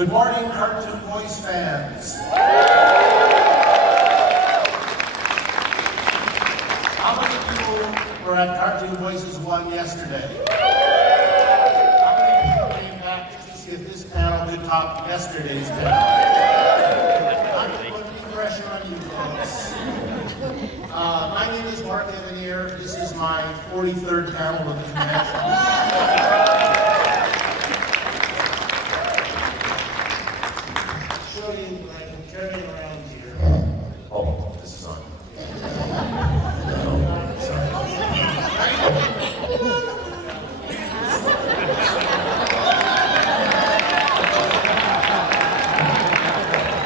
Good morning, Cartoon Voice fans. How many people were at Cartoon Voices 1 yesterday? How many people came back just to see if this panel could top yesterday's panel? I'm going to put any pressure on you folks. My name is Evanier. This is my 43rd panel of the convention. Show you what I'm carrying around here. Oh, this is on. No, sorry.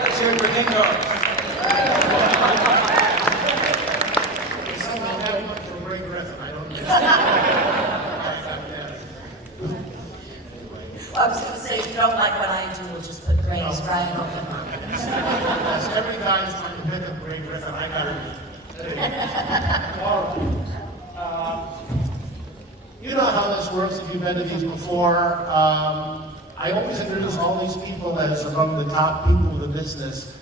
Let's hear it for Dingo. Somehow that one for Ray Griffin. I don't know. I was going to say, if you don't like what I do, we'll just put grains right over them. Yes, every guy is trying to pick up Ray Griffin. I got it. You know how this works if you've been to these before. I always introduce all these people as among the top people of the business,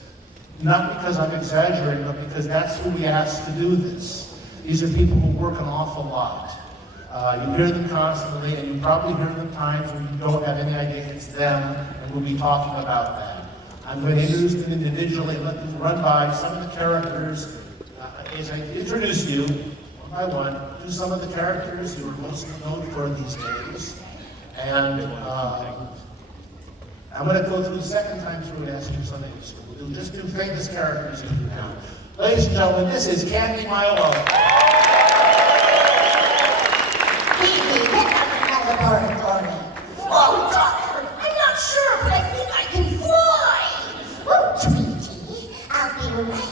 not because I'm exaggerating, but because that's who we asked to do this. These are people who work an awful lot. You hear them constantly, and you probably hear them times when you don't have any idea it's them, and we'll be talking about that. I'm going to introduce them individually and let them run by some of the characters. As I introduce you, one by one, to some of the characters who are most known for these days. And I'm going to go through the second time through and ask you something. We'll do just two famous characters in here now. Ladies and gentlemen, this is Candi, Milo. Laboratory. Oh, doctor, I'm not sure, but I think I can fly. Oh, Tweety, I'll be right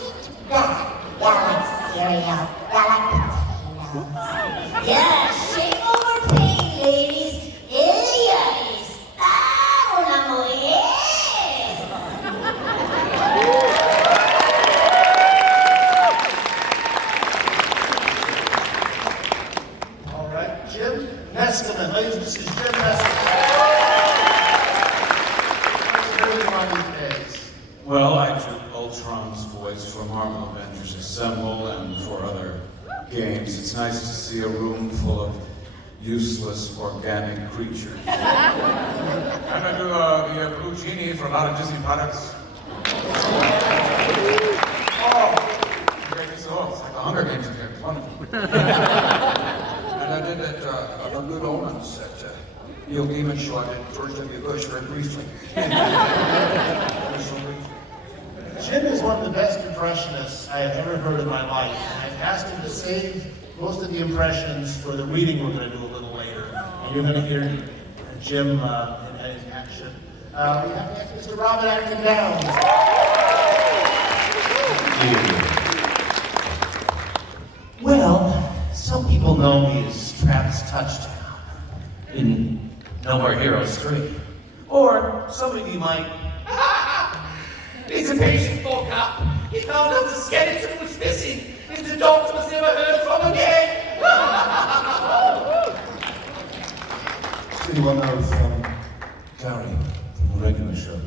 back. Y'all like cereal? Y'all like potatoes? Yeah, shame over pain, ladies. Yes. Ah, una mujer. All right, Jim Meskimen. Ladies, this is Jim Meskimen. What's really on these days? Well, I took Ultron's voice for Marvel Avengers Assemble and for other games. It's nice to see a room full of useless organic creatures. And I do the Blue Genie for a lot of Disney products. Oh, great results. It's like the Hunger Games in here. It's wonderful. And I did that a Good Omens at Neil Gaiman show. I did George W. Bush very briefly. Jim is one of the best impressionists I have ever heard in my life. I've asked him to save most of the impressions for the reading we're going to do a little later. And you're going to hear Jim in action. We have next Mr. Robin Atkin down. Well, some people know me as Travis Touchdown in No More Heroes 3. Or some of you might, it's a patient folk up. He found out the skeleton was missing, and the doctor was never heard from again. So anyone know from Gary from the regular show?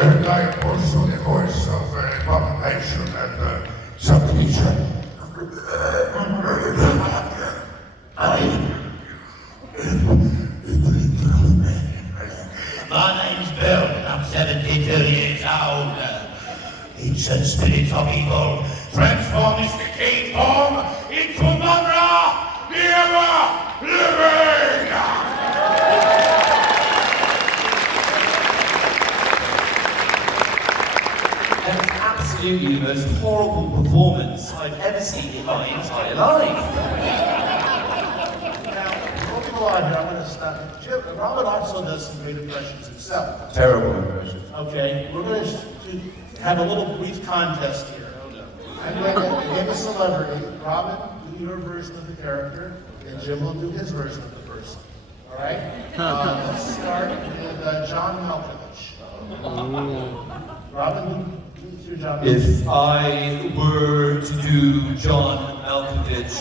And I am also the voice of Abomination and Subdivision. My name's Bill, and I'm 72 years old. Ancient spirits of evil transform this decayed form into Mumra, the ever-living! That was absolutely the most horrible performance I've ever seen in my entire life. Now, before we go on here, I'm going to stop. Jim, Robin also does some great impressions himself. Terrible impression. Okay, we're going to have a little brief contest here. I'm going to name a celebrity. Robin, do your version of the character, and Jim will do his version of the person. All right? Let's start with John Malkovich. Robin, who's your John Malkovich? If I were to do John Malkovich,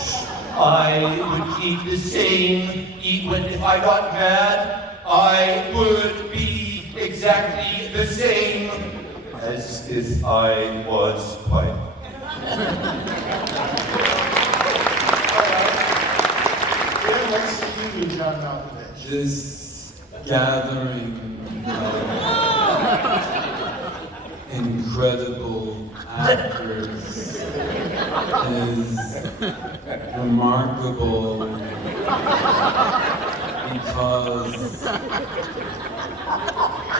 I would keep the same, even if I got mad. I would be exactly the same as if I was white. Then let's see you do John Malkovich. This gathering of incredible actors is remarkable because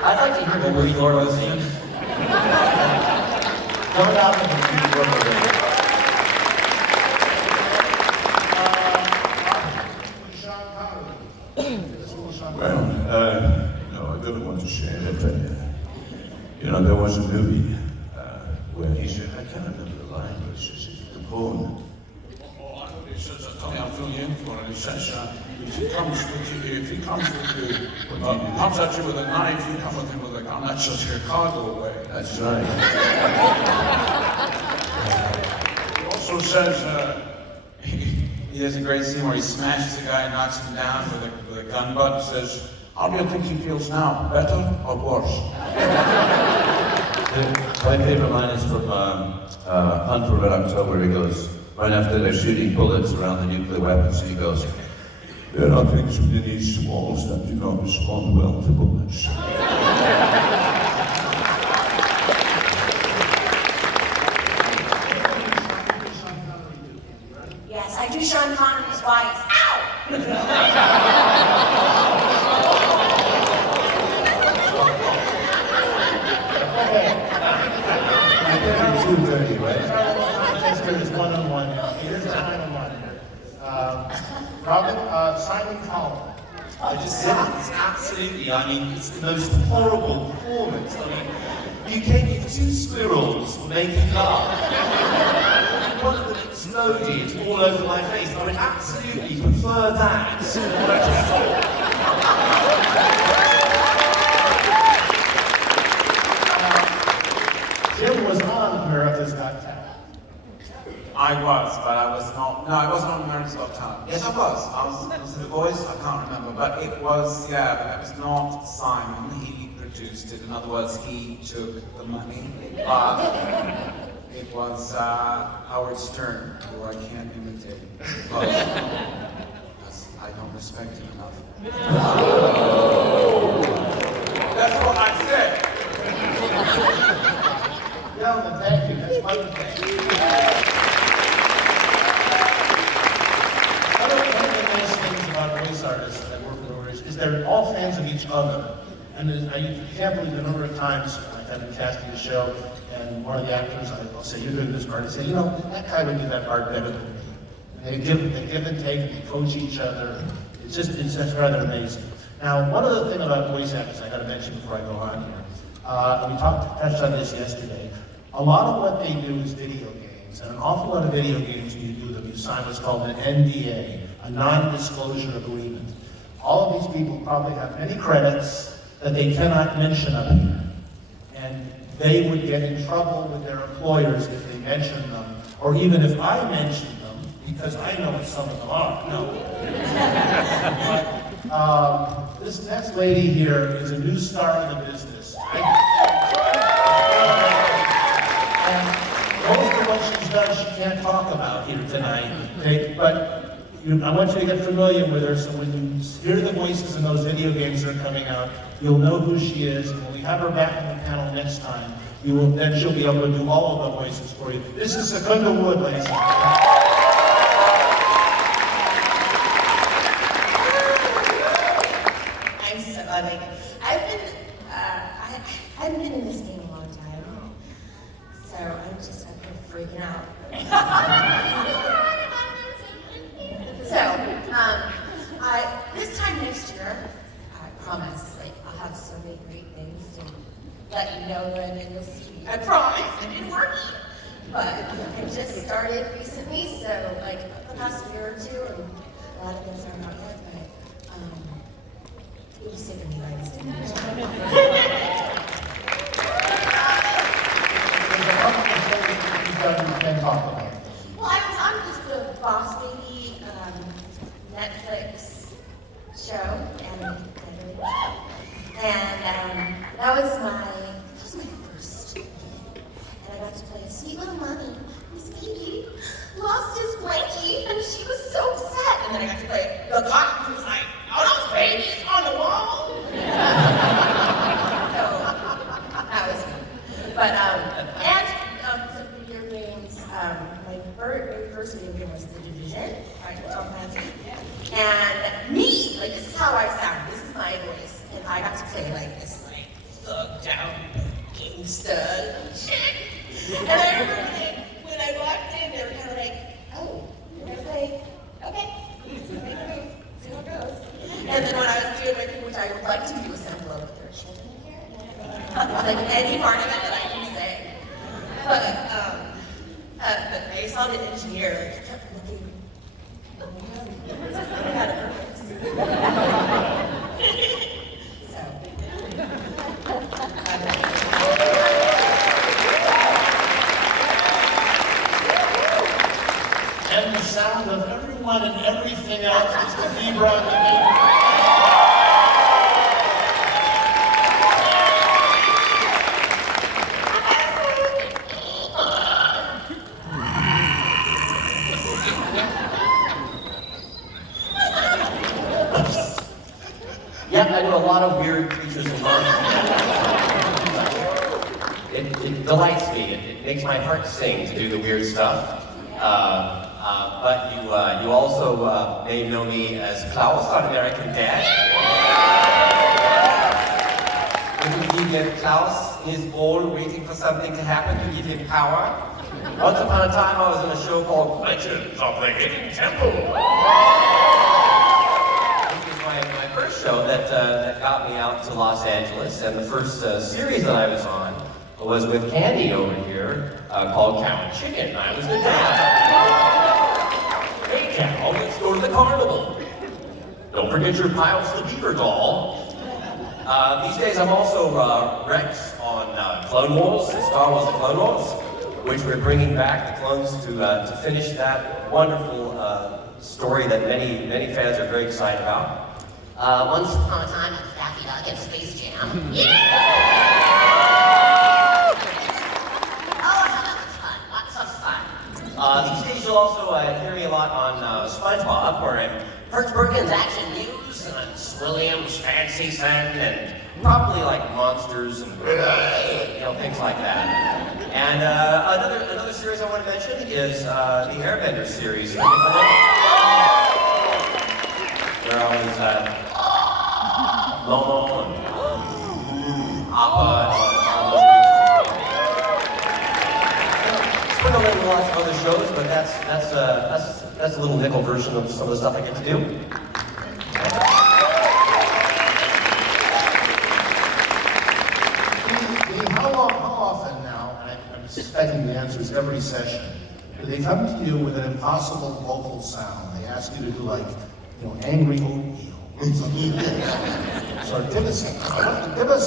I'd like to hear what we thought was him. John Malkovich, you work with him. Sean Connery. This little Sean Connery. Well, no, I don't want to share that. There was a movie where he said, I can't remember the line, but it says, if Capone. He says, Tommy, I'm filling in for it. He says, if he comes at you with a knife, you come with him with a gun. That's just Chicago way. That's right. He also says he has a great scene where he smashes a guy and knocks him down with a gun butt and says, how do you think he feels now? Better or worse? My favorite line is from Hunt for Red October. He goes, right after they're shooting bullets around the nuclear weapons, he goes, there are things within these walls that do not respond well to bullets. Yes, I do Sean Connery's wife. Ow! Too dirty, right? There's one-on-one. Here's the one-on-one. Robin, Simon Cowell. I just said it's absolutely, it's the most horrible performance. You came with two squirrels making love. And one of them exploded all over my face. I would absolutely prefer that. Jim was on America's Got Talent. I was, but I was not. No, I wasn't on America's Got Talent. Yes, I was. Was it The Voice? I can't remember. But it was, yeah, but that was not Simon. He produced it. In other words, he took the money. But it was Howard Stern, who I can't imitate. Because I don't respect him enough. That's what I said. Gentlemen, thank you. That's wonderful. One of the nice things about voice artists that work with artists is they're all fans of each other. And you can't believe the number of times I've been casting a show, and one of the actors, I'll say, you're doing this part, I say, that guy would do that part better than me. They give and take, they coach each other. It's just rather amazing. Now, one other thing about voice actors I got to mention before I go on here. We touched on this yesterday. A lot of what they do is video games, and an awful lot of video games, when you do them, you sign what's called an NDA, a non-disclosure agreement. All of these people probably have many credits that they cannot mention up here, and they would get in trouble with their employers if they mention them, or even if I mention them, because I know what some of them are. No. But, this next lady here is a new star in the business. And most of what she's done, she can't talk about here tonight. But I want you to get familiar with her, so when you hear the voices in those video games that are coming out, you'll know who she is. And when we have her back on the panel next time, then she'll be able to do all of the voices for you. This is Secunda Wood, ladies and gentlemen. I've been in this game a long time, so I'm freaking out. This time next year, I promise, I'll have so many great things to let you know, and then you'll see me. I promise, I've been working. But I just started recently, so the past year or two, and a lot of things aren't out yet, but you'll be sick of me by this time. Can talk about it. Well, I was on the Boss Baby Netflix show, and video game was The Division, right, Tom Clancy. And me, like, this is how I sound, this is my voice, and I got to play, like, this, like, thugged out gangsta chick. And I remember, like, when I walked in, they were kind of like, oh, you're gonna play, okay, see how it goes. And then when I was doing my thing, which I would like to do, assemble up with their children here, like any part of it that I can say. But I saw the engineer, like, he kept looking. I had it perfect. And the sound of everyone and everything else, Mr. Debra. Yeah, I do a lot of weird creatures of It delights me. It makes my heart sing to do the weird stuff. But you also may know me as Klaus on American Dad. When you give Klaus his ball waiting for something to happen to give him power. Once upon a time I was in a show called Legends of the Hidden Temple. My first show that got me out to Los Angeles, and the first series that I was on was with Candi over here, called Cow and Chicken. I was the dad. Hey Cow, let's go to the carnival. Don't forget your Piles the Beaver doll. These days I'm also Rex on Clone Wars, Star Wars: The Clone Wars, which we're bringing back the clones to finish that wonderful story that many fans are very excited about. Once upon a time, Daffy Duck in Space Jam. Yeah! Oh, that was fun. Lots of fun. These days you'll also hear me a lot on SpongeBob, where I'm Perks Perkins Action News, and Williams Fancy Send, and probably like Monsters and things like that. And another series I want to mention is the Airbender series. Where I was Momo and Appa and all those creatures. Sprinkle in lots of other shows, but that's a little nickel version of some of the stuff I get to do. How often now, and I'm suspecting the answer is every session, do they come to you with an impossible vocal sound? They ask you to do like, angry oatmeal. So give us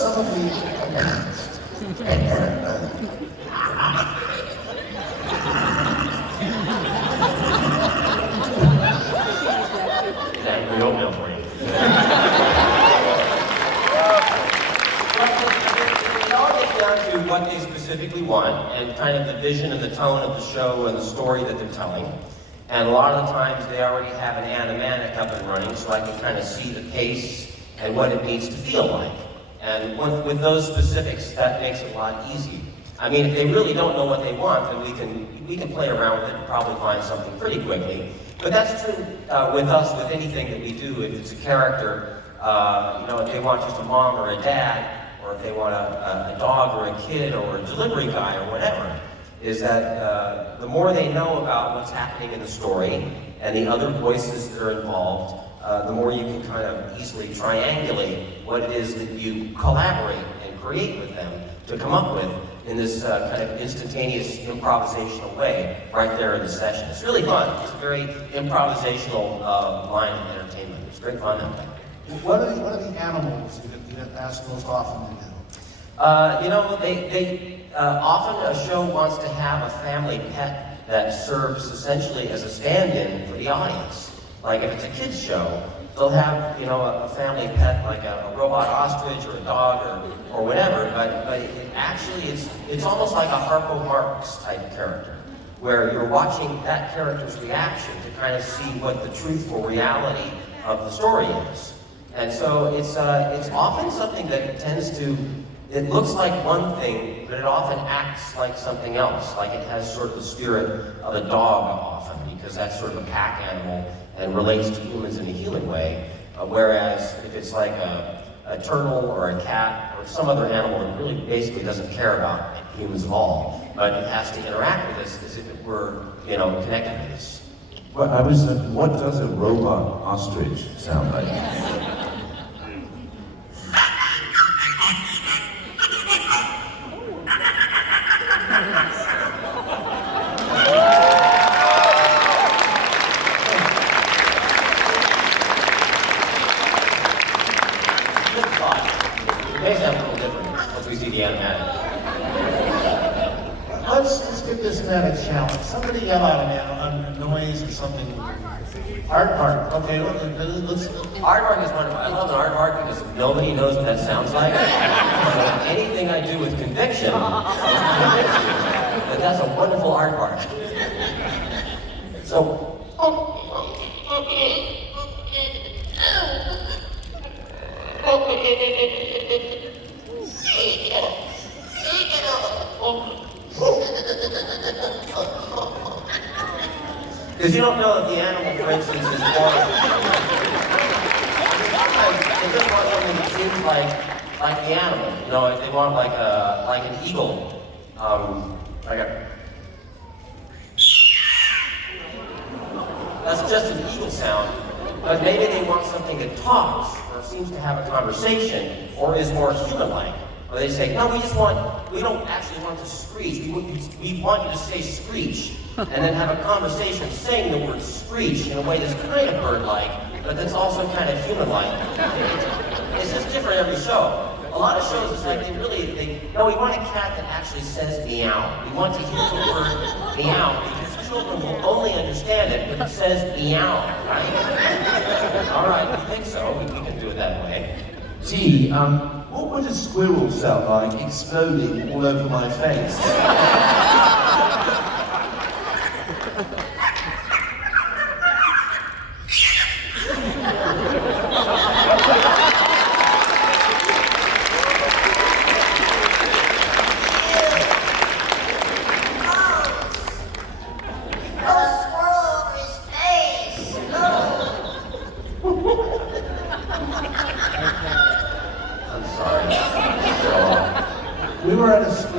some of the. Angry oatmeal for you. It all gets down to what they specifically want and kind of the vision and the tone of the show and the story that they're telling. And a lot of the times they already have an animatic up and running, so I can kind of see the pace and what it needs to feel like. And with those specifics, that makes it a lot easier. I mean, if they really don't know what they want, then we can play around with it and probably find something pretty quickly. But that's true with us, with anything that we do. If it's a character, if they want just a mom or a dad, or if they want a dog or a kid or a delivery guy or whatever, is that the more they know about what's happening in the story and the other voices that are involved, the more you can kind of easily triangulate what it is that you collaborate and create with them to come up with in this kind of instantaneous improvisational way right there in the session. It's really fun. It's a very improvisational line of entertainment. It's great fun out there. What are the animals you get asked most often to do? They often a show wants to have a family pet that serves essentially as a stand-in for the audience. Like if it's a kids show, they'll have a family pet like a robot ostrich or a dog or whatever. But it's almost like a Harpo Marx type character, where you're watching that character's reaction to kind of see what the truthful reality of the story is. And so it's often something that tends to. It looks like one thing, but it often acts like something else. Like it has sort of the spirit of a dog often, because because that's sort of a pack animal and relates to humans in a human way. Whereas if it's like a turtle or a cat or some other animal that really basically doesn't care about humans at all, but it has to interact with us as if it were, connected with us. Well, what does a robot ostrich sound like? Let's give this man a challenge. Somebody yell out a noise or something. Aardvark. Okay, let's. Aardvark is wonderful. I love an aardvark because nobody knows what that sounds like. So anything I do with conviction, but that's a wonderful aardvark. So. Because you don't know if the animal, for instance, is born. Sometimes they just want something that seems like the animal. If they want like an eagle, that's just an eagle sound. But maybe they want something that talks, or seems to have a conversation, or is more human-like. Or they say, no, we don't actually want to screech. We want you to say screech, and then have a conversation saying the word screech in a way that's kind of bird-like, but that's also kind of human-like. It's just different every show. A lot of shows, it's like we want a cat that actually says meow. We want to hear the word meow, because children will only understand it if it says meow, right? All right, you think so? We can do it that way. Gee, what would a squirrel sound like exploding all over my face?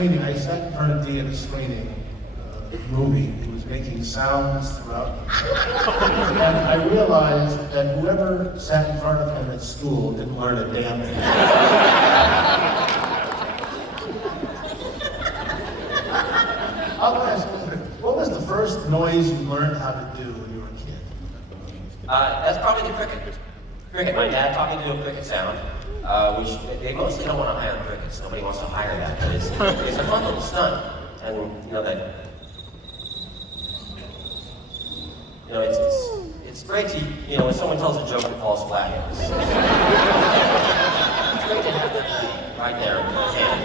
I sat in front of Dee at a screening movie. He was making sounds throughout. And I realized that whoever sat in front of him at school didn't learn a damn thing. I'll ask, what was the first noise you learned how to do when you were a kid? That's probably the cricket. My dad taught me to do a cricket sound. Which they mostly don't want to hire crickets. Nobody wants to hire that, but it's a fun little stunt, and it's great to when someone tells a joke that falls flat. It's great to have that right there in your hand.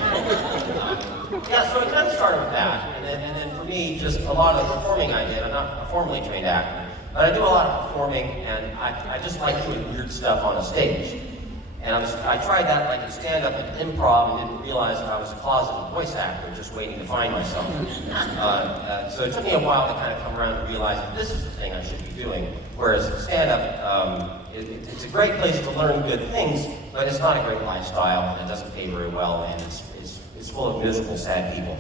So it kind of started with that, and then for me, just a lot of the performing I did. I'm not a formally trained actor, but I do a lot of performing, and I just like doing weird stuff on a stage. And I tried that like in stand-up and improv and didn't realize that I was a closeted voice actor just waiting to find myself. So it took me a while to kind of come around and realize that this is the thing I should be doing. Whereas stand-up, it's a great place to learn good things, but it's not a great lifestyle, and it doesn't pay very well, and it's full of miserable, sad people.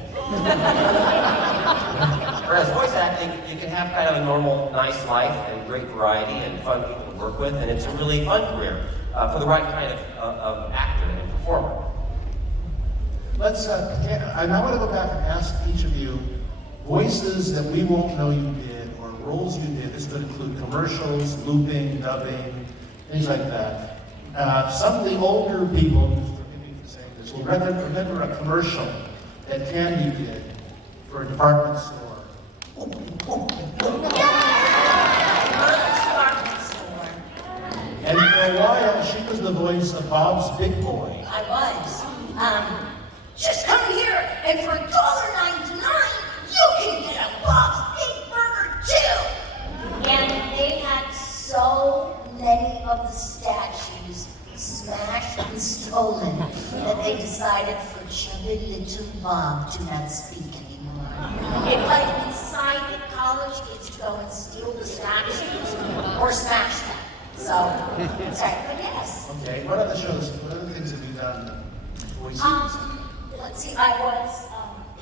Whereas voice acting, you can have kind of a normal, nice life and great variety and fun people to work with, and it's a really fun career. For the right kind of actor and performer. I now want to go back and ask each of you voices that we won't know you did or roles you did. This could include commercials, looping, dubbing, things like that. Some of the older people, forgive me for saying this, will remember a commercial that Candi did for a department store. And for a while, she was the voice of Bob's Big Boy. I was. Just come here, and for $1.99, you can get a Bob's Big Burger too. And they had so many of the statues smashed and stolen that they decided for chubby little Bob to not speak anymore. It like incited college kids to go and steal the the statues or smash them. So, sorry, but yes. Okay, what other shows, what other things have you done? Voices? Let's see, I was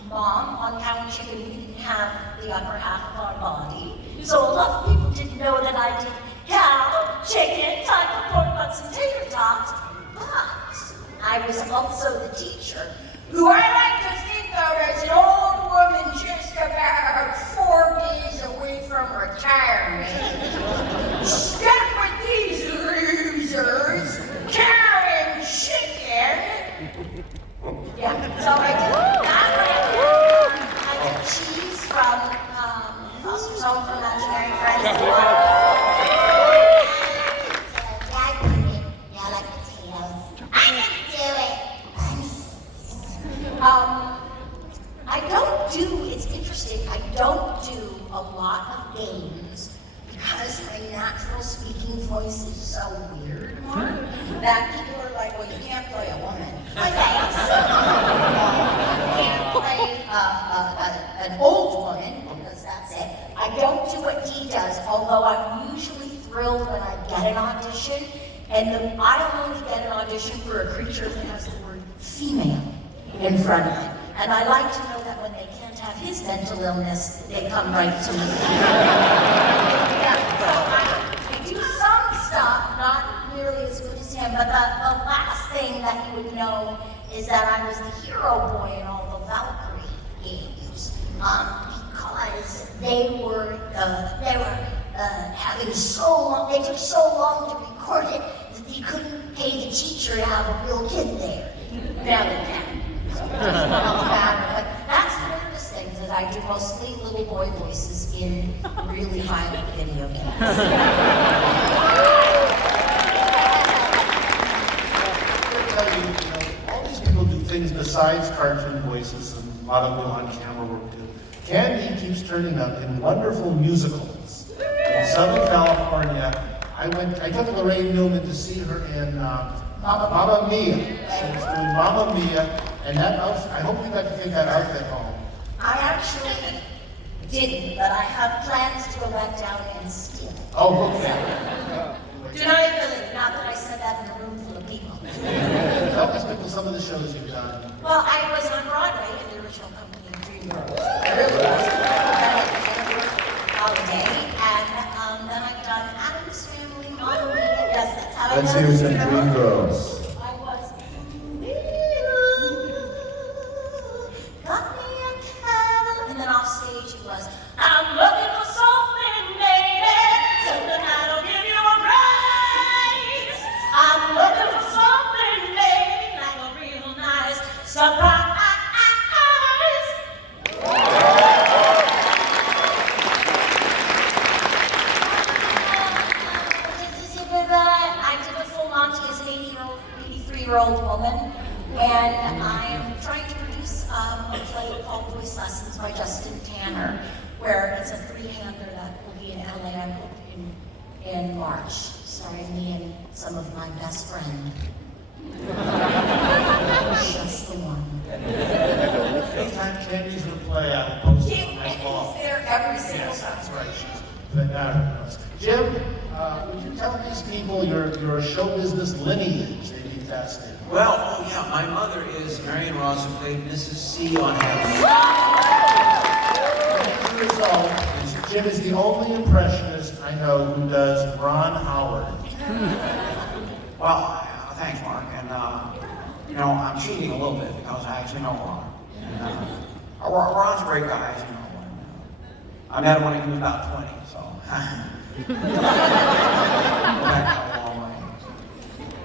mom on Cow and Chicken. We didn't have the upper half of our body. So a lot of people didn't know that I did cow, chicken, type of pork butts and tater tots. But I was also the teacher, who I like to think of as an old woman just about 4 days away from retirement. Stuck with these losers, cow and chicken. Yeah, so I did that. I did cheese from Foster's Home for Imaginary Friends. Yeah, like potatoes. I can do it. I don't do, it's interesting, I don't do a lot of games because my natural speaking voice is so weird, Mark, that people are like, well, you can't play a woman. My thanks. You can't play an old woman, because that's it. I don't do what Dee does, although I'm usually thrilled when I get an audition, and I only get an audition for a creature that has the word female in front of it. And I like to know that when they can't have his mental illness, they come right to me. Yeah, so I do some stuff, not nearly as good as him, but the last thing that you would know is that I was the hero boy in all the Valkyrie games, because they were having so long, they took so long to record it that they couldn't pay the teacher to have a real kid there. Now they can. So it doesn't really matter, but that's the weirdest thing, that I do mostly little boy voices in really violent video games. I tell you, all these people do things besides cartoon voices, and a lot of them on camera work too. Candi keeps turning up in wonderful musicals. In Southern California, I took Lorraine Newman to see her in Mamma Mia. She was doing Mamma Mia, and that outfit, I hope you got to take that outfit home. I actually didn't, but I have plans to go back down and steal it. Oh, okay. Deniability, not that I said that in a room full of people. Tell these people some of the shows you've done. Well, I was on Broadway in the original company of Dreamworks. I really was. Holiday, and then I've done Addams Family, Mamma Mia. Yes, that's how I Let's know hear this some girl. Dream Girls. I was got me a candle, and then off stage it was, I'm looking for something, baby, something that'll give you a raise. I'm looking for something, baby, like a real nice surprise. I did a full Monty as an 83-year-old woman, and I am trying to produce a play called Voice Lessons by Justin Tanner, where it's a 3-hander that will be in LA, I hope, in March, starring me and some of my best friend. Just the one. Anytime Candi's in a play, I will post it on my blog. He's there every single Yes, time. that's right. Jim, would you tell these people your show business lineage they'd be fascinated? Well, oh yeah, my mother is Marion Ross, who played Mrs. C on Hamilton. As a result, Jim is the only impressionist I know who does Ron Howard. Well, thanks, Mark. And I'm cheating a little bit because I actually know Ron. And Ron's a great guy, as you know. And, I met him when he was about 20, so. Go back a long way.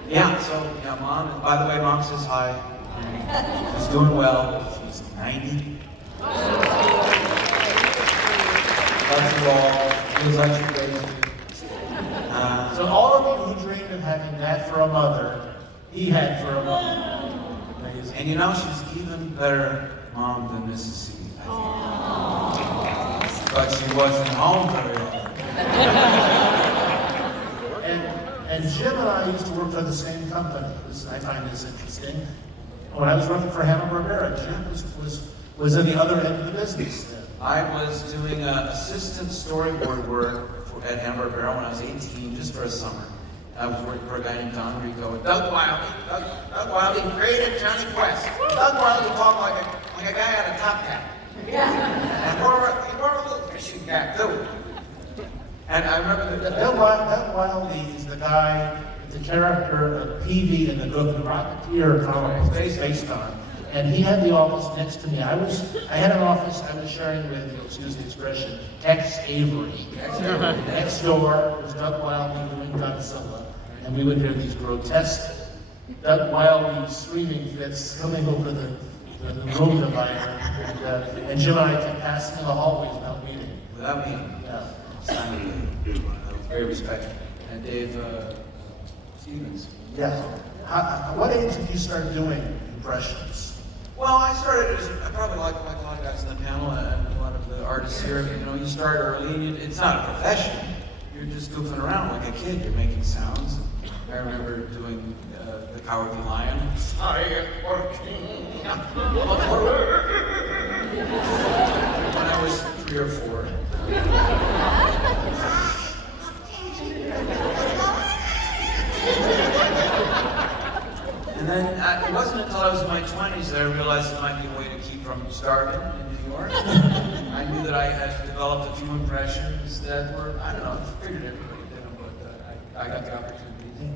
Yeah, so, Mom, by the way, Mom says hi. She's doing well. She's 90. Loves you all. Feels like she raised you. So all of you who dreamed of having that for a mother, he had for a mother. Amazing. And she's even better mom than Mrs. C, I think. But she wasn't home very often. And Jim and I used to work for the same company. I find this interesting. When I was working for Hanna-Barbera, Jim was in the other end of the business then. I was doing assistant storyboard work at Hamburger when I was 18, just for a summer. I was working for a guy named Don Rico. Doug Wiley. Doug Wiley created Johnny Quest. Doug Wiley talked like a guy out of Top Hat. Yeah. And he wore a little fishing cap, too. And I remember that. Doug Wiley is the guy, the character of Peavy in the Rocketeer comic based on. And he had the office next to me. I had an office I was sharing with, you'll excuse the expression, ex-Avery. Next door was Doug Wiley doing Godzilla. And we would hear these grotesque Doug Wiley screaming fits coming over the room divider. And Jim and I kept passing in the hallways without meeting. Without meeting. Yeah. Simon, very respectful. And Dave Stevens. Yeah. At what age did you start doing impressions? Well, I started as probably like a lot of guys on the panel and a lot of the artists here. You know, you start early. It's not a profession. You're just goofing around like a kid. You're making sounds. I remember doing the Cowardly Lion. I am working. When I was 3 or 4. And then it wasn't until I was in my 20s that I realized it might be a way to keep from starving in New York. I knew that I had developed a few impressions that were, I don't know, I figured everybody did them, but I got the opportunity.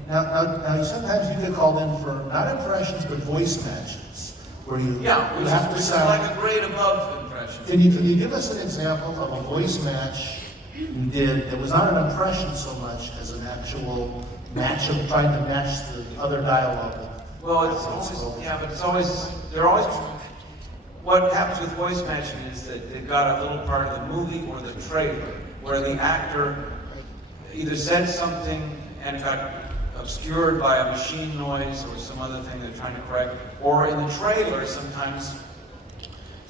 Now, sometimes you get called in for not impressions, but voice matches, where you have to sound like a grade above impression. Can you give us an example of a voice match you did that was not an impression so much as an actual match of trying to match the other dialogue? Well, it's always, what happens with voice matching is that they've got a little part of the movie or the trailer where the actor either said something and got obscured by a machine noise or some other thing they're trying to correct, or in the trailer sometimes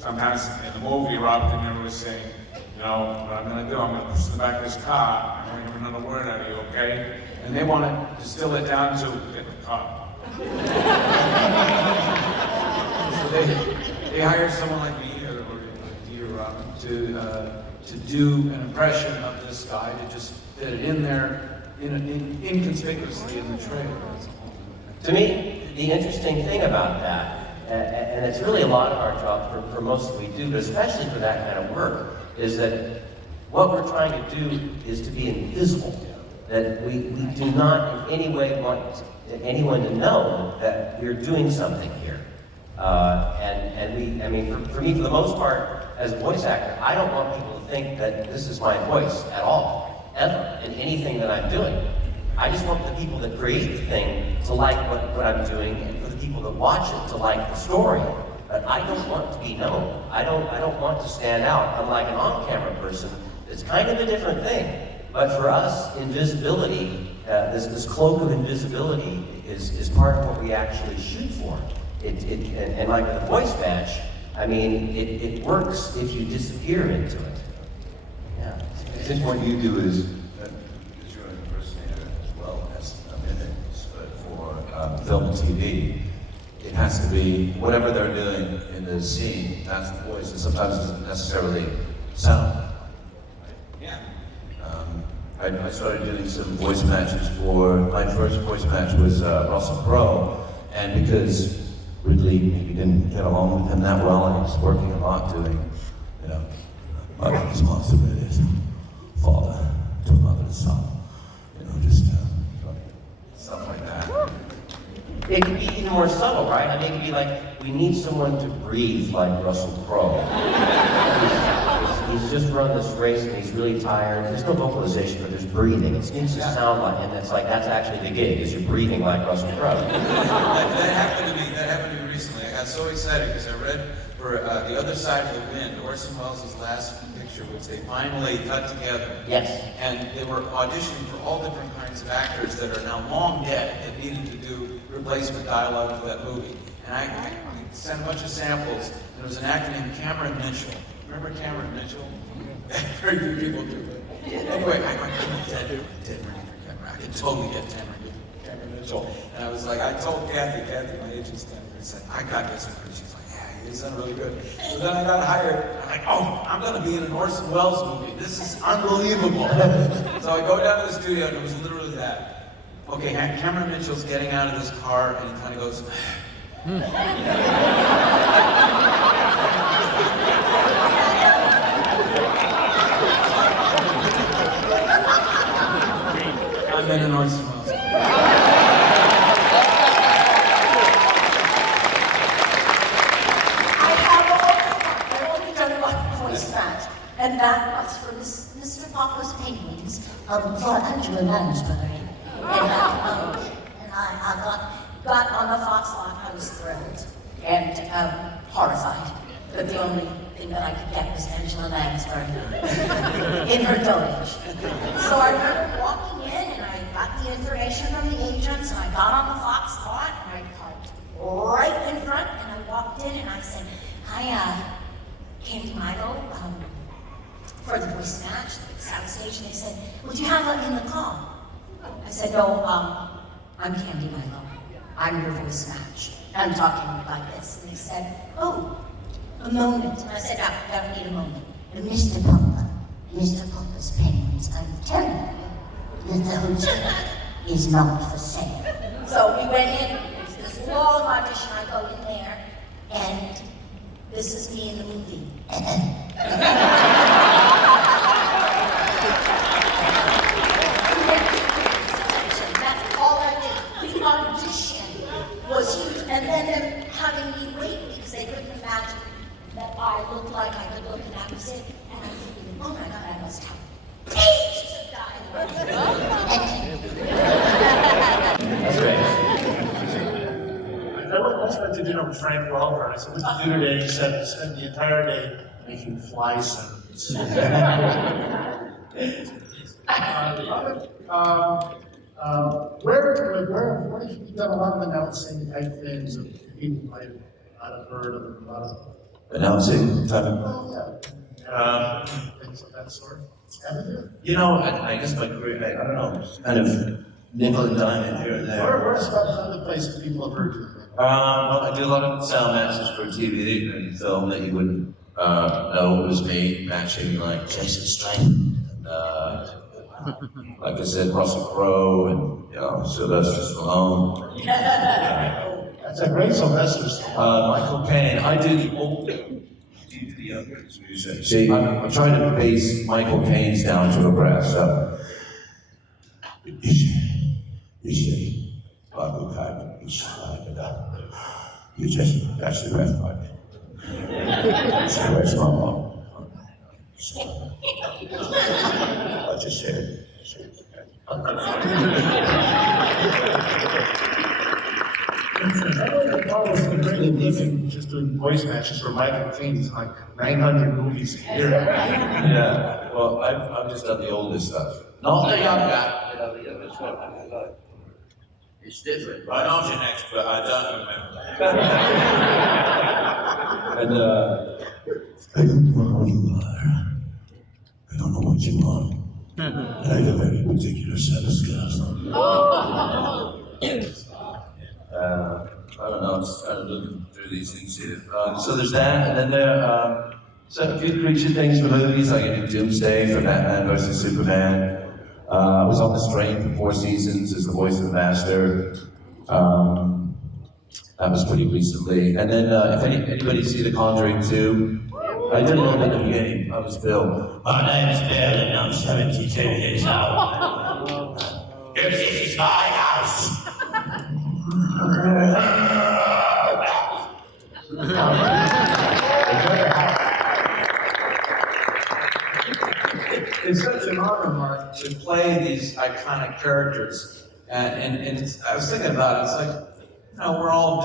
in the movie, Robert De Niro was saying, you know, what I'm going to do, I'm going to push in the back of this car, I'm going to hear another word out of you, okay? And they want to distill it down to, get the car. So they hire someone like me or Robin to do an impression of this guy, to just fit it in there inconspicuously in the trailer. To me, the interesting thing about that, and it's really a lot of our job for most of what we do, but especially for that kind of work, is that what we're trying to do is to be invisible. That we do not in any way want anyone to know that we're doing something here. For me, for the most part, as a voice actor, I don't want people to think that this is my voice at all, ever, in anything that I'm doing. I just want the people that create the thing to like what I'm doing, and for the people that watch it to like the story. But I don't want to be known. I don't want to stand out, unlike an on-camera person. It's kind of a different thing. But for us, invisibility, this cloak of invisibility is part of what we actually shoot for. And like the voice match, I mean, it works if you disappear into it. Yeah. I think what you do is, because you're an impersonator as well as a mimics, but for film and TV, it has to be whatever they're doing in the scene, that's the voice, and sometimes it doesn't necessarily sound. Yeah. I started doing some voice matches my first voice match was Russell Crowe, and because Ridley maybe didn't get along with him that well, and he's working a lot doing, you know, my responsibility, father to mother to son, you know, just stuff like that. It could be even more subtle, right? I mean, it could be like, we need someone to breathe like Russell Crowe. He's just run this race and he's really tired. There's no vocalization, but there's breathing. It needs to sound like, and it's like, that's actually the gig, is you're breathing like Russell Crowe. That happened to me recently. I got so excited because I read for The Other Side of the Wind, Orson Welles' last picture, which they finally cut together. Yes. And they were auditioning for all different kinds of actors that are now long dead that needed to do replacement dialogue for that movie. And I sent a bunch of samples, and there was an actor named Cameron Mitchell. Remember Cameron Mitchell? Very few people do, but anyway, I'm dead ready for Cameron. I could totally get Cameron Mitchell. And I was like, I told Kathy, my agent's down there, I said, I got this one. She's like, yeah, He sounded really good. So then I got hired. I'm like, oh, I'm going to be in an Orson Welles movie. This is unbelievable. So I go down to the studio, and it was literally that. Okay, Cameron Mitchell's getting out of this car, and he kind of goes, I'm in an Orson Welles movie. I've only done one voice match, and that was for Mr. Papa's Penguins for Angela Lansbury. And I got on the Fox lot. I was thrilled and horrified. But the only thing that I could get was Angela Lansbury in her dotage. So I remember walking in, and I got the information from the agents, and I got on the Fox lot, and I parked right in front, and I walked in, and I said, hi, Candi, Milo, for the voice match, the soundstage. And they said, would you have her in the car? I said, no, I'm Candi, Milo. I'm your voice match. I'm talking like this. And they said, oh, a moment. And I said, no, don't need a moment. And Mr. Papa's Penguins, I'm telling you that the hotel is not for sale. So we went in, it was this long audition. I go in there, and this is me in the movie. That's all I did. The audition was huge. And then them having me wait because they couldn't imagine that I looked like I could look, and that was it. And I'm thinking, oh my God, I must have pages of dialogue. That's great. I once went to dinner with Frank Welker. I said, what did you do today? He said, I spent the entire day making fly sounds. Where have you done a lot of announcing type things of people might not have heard of, a lot of Announcing type of. things of that sort? Haven't you? You know, I guess my career, I don't know, kind of nickel and dime here and there. Where's about the other places people have heard you? Well, I do a lot of sound matches for TV and film that you wouldn't know it was me matching like Jason Statham and like I said, Russell Crowe and Sylvester Stallone. That's a great Sylvester Stallone. Michael Caine. I do the old. Do you do the younger? See, I'm trying to base Michael Caine's down to a brass up. You just, that's the best part. So where's my mom? I just said. Really living just doing voice matches for Michael Caine's like 900 movies a year. Yeah, well, I've just done the older stuff. Not the younger. The younger stuff. It's different. I know you're next, but I don't remember. And I don't know who you are. I don't know what you want. And I have a very particular set of skills. I don't know, I'm just kind of looking through these things here. So there's that, and then there are a few creature things for movies. I did Doomsday for Batman vs. Superman. I was on the Strain for 4 seasons as the voice of the Master. That was pretty recently. And then if anybody see The Conjuring 2, I did a little bit of the game. I was Bill. My name's Bill and I'm 72 years old. This is my house. It's such an honor, Mark, to play these iconic characters. And I was thinking about it, it's like, we're all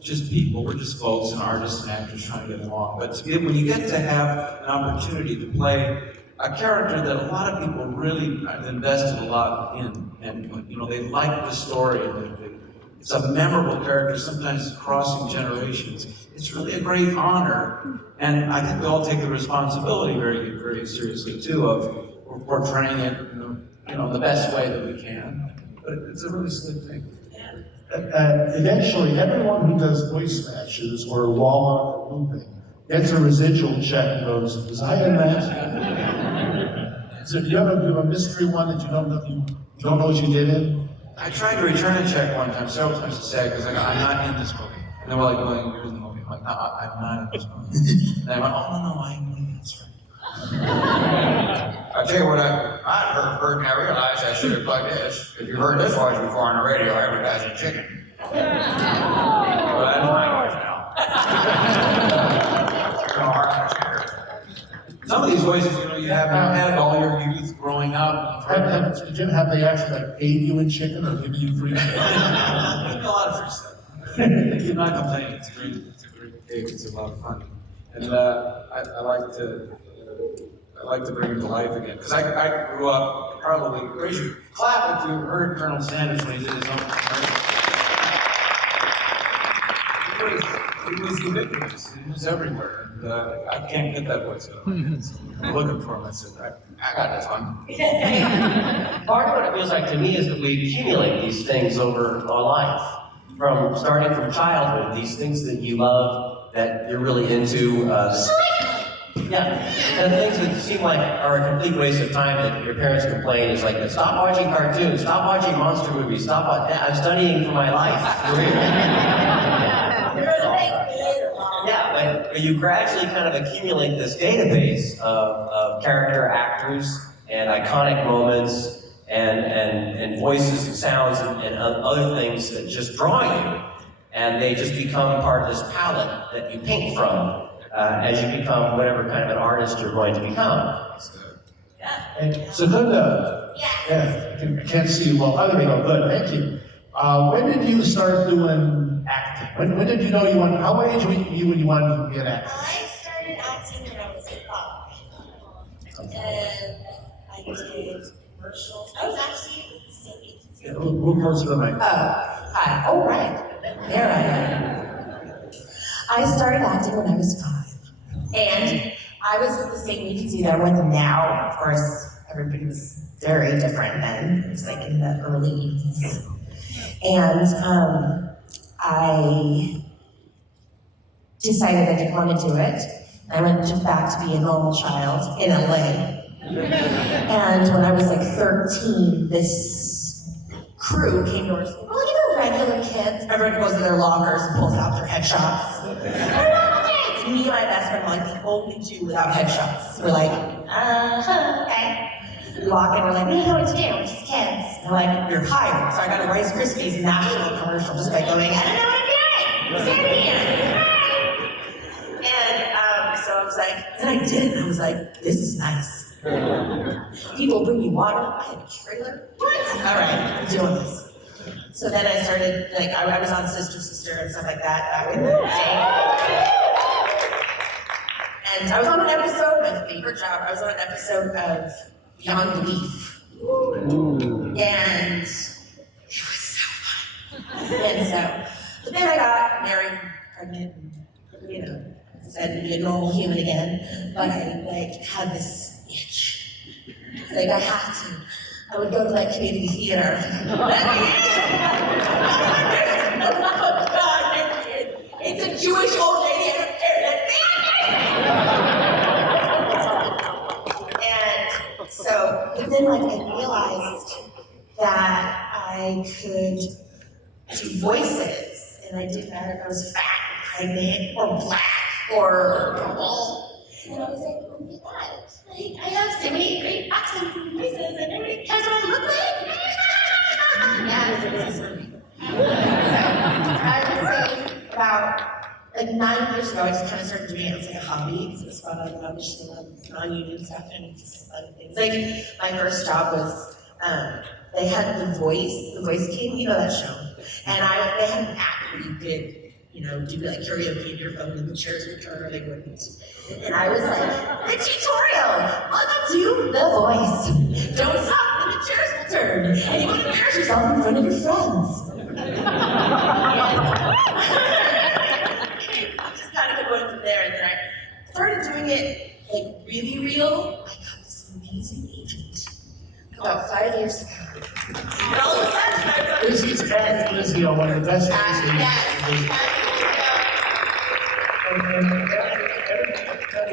just people, we're just folks and artists and actors trying to get along. But when you get to have an opportunity to play a character that a lot of people really have invested a lot in, and they like the story, and it's a memorable character, sometimes crossing generations. It's really a great honor, and I think we all take the responsibility very, very seriously too of portraying it, the best way that we can. But it's a really slick thing. Eventually, everyone who does voice matches or wall art or looping gets a residual check and goes, was I in that? So if you ever do a mystery one that you don't know what you did in? I tried to return a check one time, several times to say, because I'm not in this movie. And they were like, well, you're in the movie. I'm like, no, I'm not in this movie. And I went, oh, no, I'm in this movie. I tell you what, I'd heard and I realized I should have plugged this. If you heard this voice before on the radio, advertising chicken. Well, that's my voice now. Some of these voices, you haven't had all your youth growing up. Jim, have they actually like paid you in chicken or given you free chicken? A lot of free stuff. I'm not complaining. It's a great gig. It's a lot of fun, and I like to bring it to life again because I grew up probably. Raise your clap if you heard Colonel Sanders when he did his own. He was ubiquitous. He was everywhere. And, I can't get that voice out. I'm looking for him. I said, I got this one. Part of what it feels like to me is that we accumulate these things over our life. Starting from childhood, these things that you love, that you're really into. And things that seem like are a complete waste of time that your parents complain is like, stop watching cartoons, stop watching monster movies, I'm studying for my life. But you gradually kind of accumulate this database of character actors and iconic moments and voices and sounds and other things that just draw you. And they just become part of this palette that you paint from as you become whatever kind of an artist you're going to become. And Secunda, yeah, I can't see you well. There we go, good, thank you. When did you start doing acting? When did you know you wanted, how old age were you when you wanted to be an actor? I started acting when I was 5. And I did commercials. I was actually Yeah, who close to the mic? Hi. Oh, right. There I am. I started acting when I was 5. And I was with the same agency that I'm with now. Of course, everybody was very different then. It was like in the early 80s. And I decided I didn't want to do it. I went back to be a normal child in LA. And when I was like 13, this crew came to us. Well, you know, regular kids. Everyone goes to their lockers and pulls out their headshots. Me and my best friend were like the only two without headshots. We're like, okay. We walk in, we're like, we don't know what to do, we're just kids. And we're like, you're hired. So I got a Rice Krispies national commercial just by going, I don't know what I'm doing. Just hit me. And so I was like, then I did it. I was like, this is nice. People bring me water. I had a trailer. What? All right, I'm doing this. So then I started, like, I was on Sister and stuff like that back in the day. And I was on an episode, my favorite job, I was on an episode of Beyond Belief. And it was so fun. And so, but then I got married, pregnant, and, decided to be a normal human again. But I, like, had this itch. Like, I have to. I would go to, like, community theater. Oh, God, it's a Jewish old lady and a parrot. And so, but then like I realized that I could do voices, and I didn't matter if I was fat, pregnant, or black, or purple. And I was like, oh my God, like, I have so many great accents and voices, and everybody cares what I look like. Yeah, this is for me. So, I would say about like 9 years ago, I just kind of started doing it as like a hobby because it was fun. I auditioned on non-union stuff and just fun things. Like my first job was they had The Voice King, you know that show, and they had an app where you could, do like karaoke in your phone and the chairs would turn or they wouldn't. And I was like, the tutorial, welcome to The Voice. Don't stop and the chairs will turn, and you won't embarrass yourself in front of your friends. Going from there, and then I started doing it like really real. I got this amazing agent. I About 5 years ago. And all of a sudden, I was like, This is Kathy Lizio, one of the best things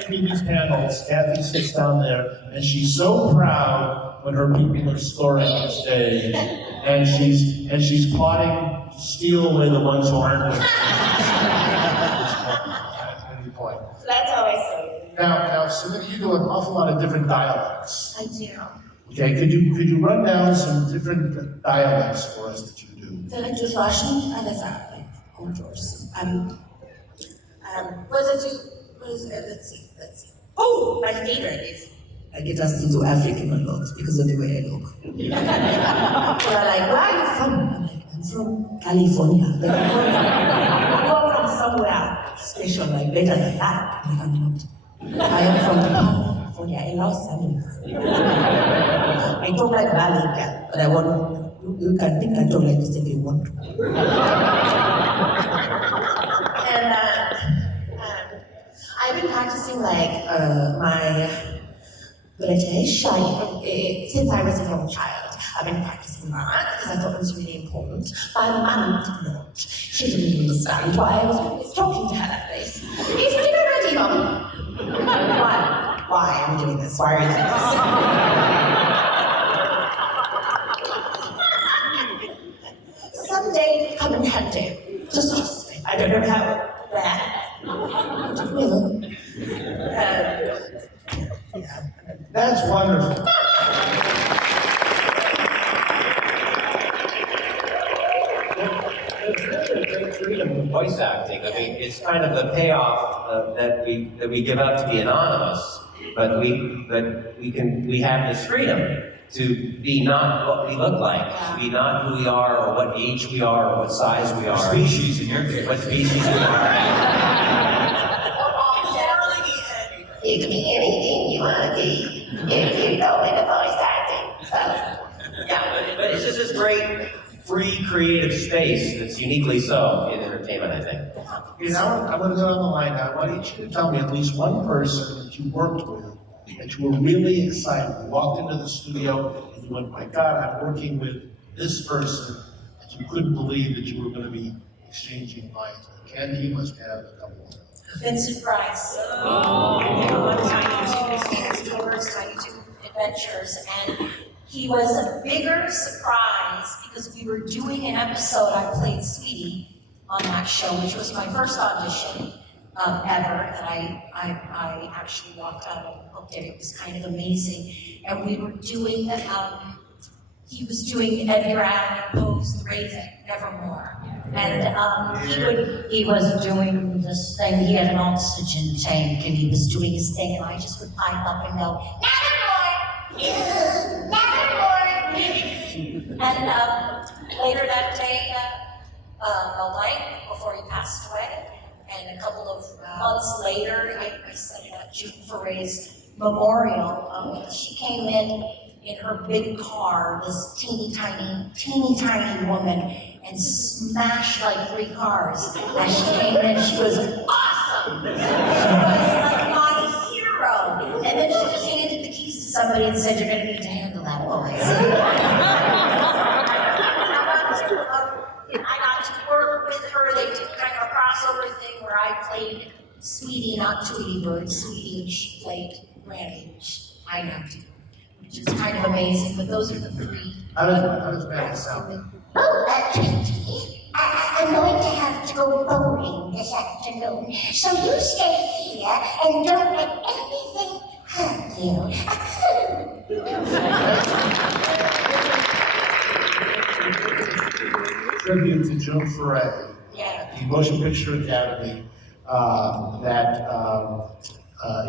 in these panels. Kathy sits down there, and she's so proud when her people are scoring on stage, and she's plotting to steal away the ones who aren't with her. That's any point. so that's how I say it. Now, Samantha, you do an awful lot of different dialects. I do. Okay, could you run down some different dialects for us that you do? Vielleicht durch Waschen, alles like outdoors. Let's see. Oh, my favorite is I get asked into African a lot because of the way I look. They're like, where are you from? I'm like, I'm from California. But I'm not from somewhere special, like better than that. Like, I'm not. I am from California, in Los Angeles. I don't like Valley Cat, but I want, you can think I don't like this if you want to. And I've been practicing like my British since I was a young child. I've been practicing that because I thought it was really important. My mum did not. She didn't understand why I was always talking to her like this. Is dinner ready, Mum? Why are we doing this? Why are you doing this? Someday, come in handy. Just trust me. I don't know how, where. But it will. Yeah. That's wonderful. Freedom of voice acting. I mean, it's kind of the payoff that we give out to be anonymous, but we have this freedom to be not what we look like, to be not who we are, or what age we are, or what size we are. Species in your case. What species we are. You can be anything you want to be if you know in the voice acting. So, Yeah, but it's just this great, free, creative space that's uniquely so in entertainment, I think. You know, I'm going to go on the line now. I want you to tell me at least one person that you worked with that you were really excited. You walked into the studio and you went, my God, I'm working with this person, and you couldn't believe that you were going to be exchanging lines. Candi, you must have a couple of them. Vincent Price. On Tiny Tours, Tiny Tour Adventures, and he was a bigger surprise because we were doing an episode. I played Sweetie on that show, which was my first audition ever. That I actually walked out and looked at it. It was kind of amazing, and we were doing. He was doing Edgar Allan Poe's The Raven, Nevermore. And he was doing this thing, he had an oxygen tank, and he was doing his thing, and I just would pipe up and go, Nevermore! Nevermore! And later that day, a night before he passed away, and a couple of months later, I set it up June Foray's memorial. She came in her big car, this teeny tiny woman, and smashed like 3 cars. As she came in, she was awesome. She was like my hero. And then she just handed the keys to somebody and said, "You're going to need to handle that, boys." I got to work with her. They did kind of a crossover thing where I played Sweetie, not Tweety Bird, Sweetie, and she played Granny, which I now do, which is kind of amazing. But those are the 3. How does Matt sound? Oh, Candi, I'm going to have to go bowling this afternoon, so you stay here and don't let anything hurt you. Tribute to June Foray, Yeah. the Motion Picture Academy,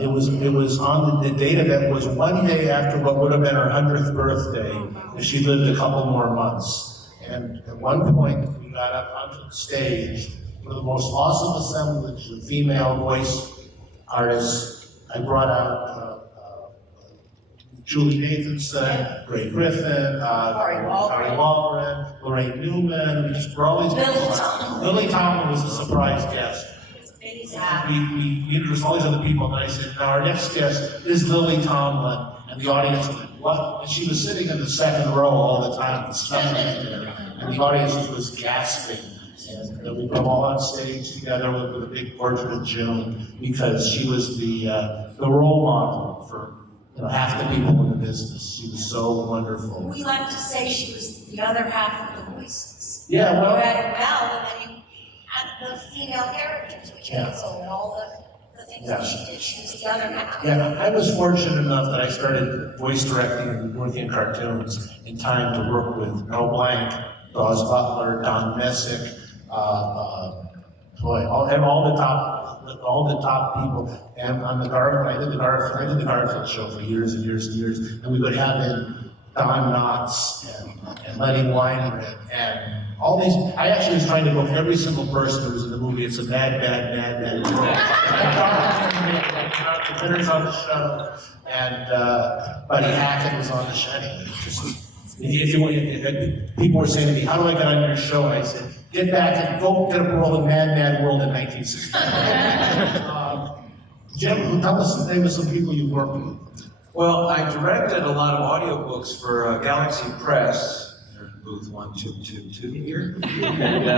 it was on the date of it was one day after what would have been her 100th birthday, and she lived a couple more months. And at one point, we got up onto the stage with the most awesome assemblage of female voice artists. I brought out Julie Nathanson, Gray Griffin, Kari Waldron, Lorraine Newman. We just brought all these people out. Lily Tomlin was a surprise guest. We introduced all these other people, and I said, now our next guest is Lily Tomlin. And the audience was like, what? And she was sitting in the second row all the time, with stuff in there, and the audience was gasping. And we come all on stage together with a big portrait of June, because she was the role model for half the people in the business. She was so wonderful. We like to say she was the other half of the voices. Yeah, well. You had Mel, and then you had the female characters, which Yeah. Hazel and all the things that she did. She was the other half. Yeah, I was fortunate enough that I started voice directing and working in cartoons in time to work with Mel Blanc, Dawes Butler, Don Messick, all the top people. And on the Garfield, I did the Garfield show for years and years and years. And we would have in Don Knotts and Lenny Weinrib and all these. I actually was trying to book every single person who was in the movie. It's a mad world. And the winners on the show, and Buddy Hackett was on the show. People were saying to me, "How do I get on your show?" And I said, "Get back and go get a role in Mad World in 1960." Jim, tell us the name of some people you worked with. Well, I directed a lot of audiobooks for Galaxy Press. There's booth 1222 here. And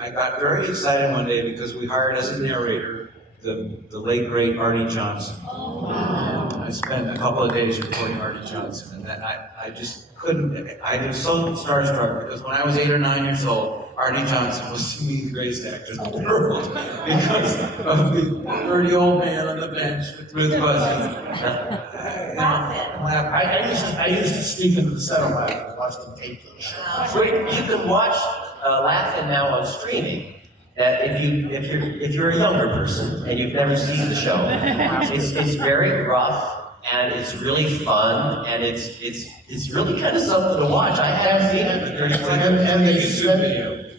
I got very excited one day because we hired as a narrator the late great Artie Johnson. And I spent a couple of days recording Artie Johnson, and that I just couldn't. I was so starstruck because when I was 8 or 9 years old, Artie Johnson was to me the greatest actor in the world because of the dirty old man on the bench with Ruth Buzzy. I used to sneak into the set of Laugh and watch them tape those shows. Great. You can watch Laugh-In now on streaming. If you're a younger person and you've never seen the show, it's very rough and it's really fun and it's really kind of something to watch. I haven't seen it. And they spend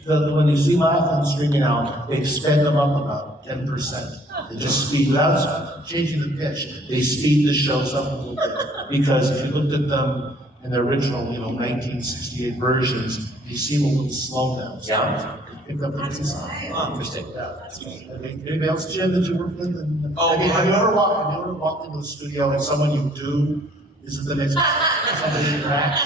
when you see Laugh-In streaming out, they sped them up about 10%. They just speed without changing the pitch. They speed the shows up a little bit because if you looked at them in the original, 1968 versions, they seem a little slow now. So Yeah. pick up the piece. Interesting. Anybody else, Jim, that you worked with? Have you ever walked into the studio and someone you do isn't the next somebody you interact?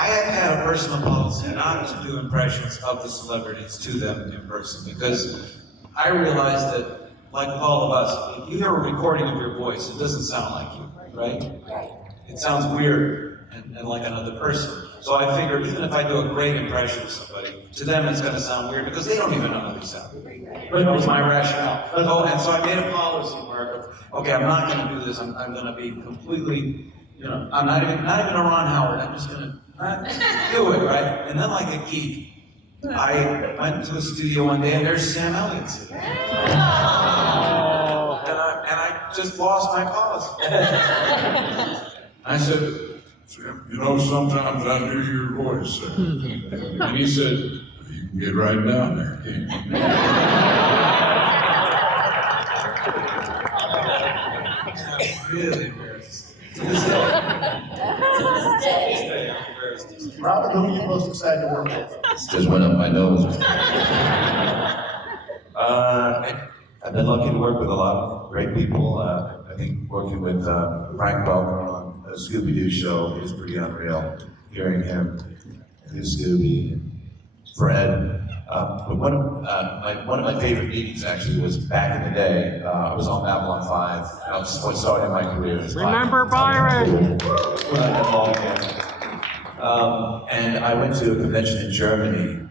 I have had a personal policy not to do impressions of the celebrities to them in person because I realize that, like with all of us, if you hear a recording of your voice, it doesn't sound like you, right? It sounds weird and like another person. So I figure even if I do a great impression of somebody, to them it's going to sound weird because they don't even know how they sound. That was my rationale. And so I made a policy where, okay, I'm not going to do this. I'm going to be completely, I'm not even a Ron Howard. I'm just going to not do it, right? And then like a geek, I went to a studio one day and there's Sam Elliott sitting there. And I just lost my policy. I said, sometimes I do your voice, sir. And he said, you can get right down there, can't you? really embarrassed. Robin, who are you most excited to work with? Just went up my nose. I've been lucky to work with a lot of great people. I think working with Frank Welker on the Scooby-Doo show is pretty unreal. Hearing him do Scooby and Fred. But one of my favorite meetings actually was back in the day. I was on Babylon 5. That was what started my career. Remember Byron! And I went to a convention in Germany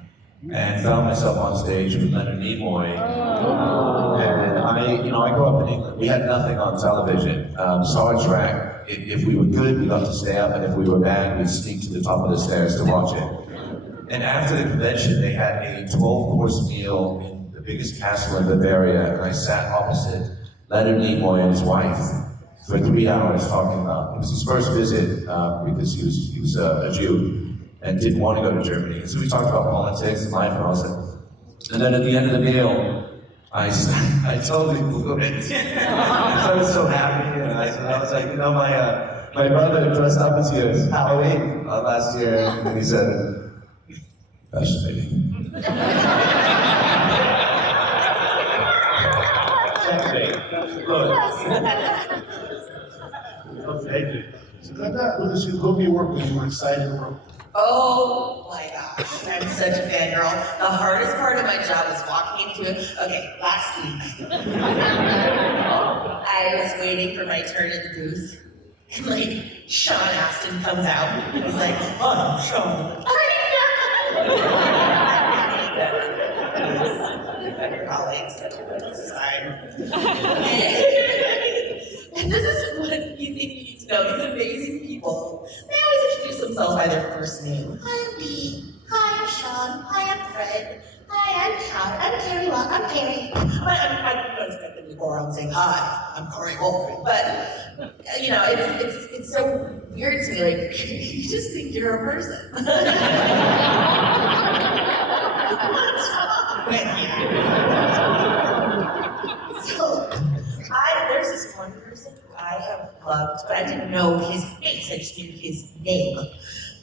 and found myself on stage with Leonard Nimoy. And I grew up in England. We had nothing on television. Star Trek, if we were good, we'd love to stay up, and if we were bad, we'd sneak to the top of the stairs to watch it. And after the convention, they had a 12-course meal in the biggest castle in Bavaria, and I sat opposite Leonard Nimoy and his wife for 3 hours talking about, it was his first visit because he was a Jew and didn't want to go to Germany. And so we talked about politics and life and all that. And then at the end of the meal, I totally blew it. I was so happy, and I was like, my brother dressed up as you as Halloween last year, and he said, fascinating. Look, Okay. So who do you work with? You were excited to work with? Oh my gosh, I'm such a fangirl. The hardest part of my job is walking into it. Okay, last week, I was waiting for my turn in the booth. And like, Sean Astin comes out. And he's like, oh, Sean. Your colleagues. It's fine. And this is what you think you need to know. These amazing people. They always introduce themselves by their first name. Hi, I'm Bea. Hi, I'm Sean. Hi, I'm Fred. Hi, I'm Kat. I'm Carrie Locke. I'm Carrie. I don't expect them to go around saying, hi, I'm Corey Wolfman. But, you know, it's so weird to me. Like, you just think you're a person. What's wrong with you? So, there's this one person who I have loved, but I didn't know his face, I just knew his name.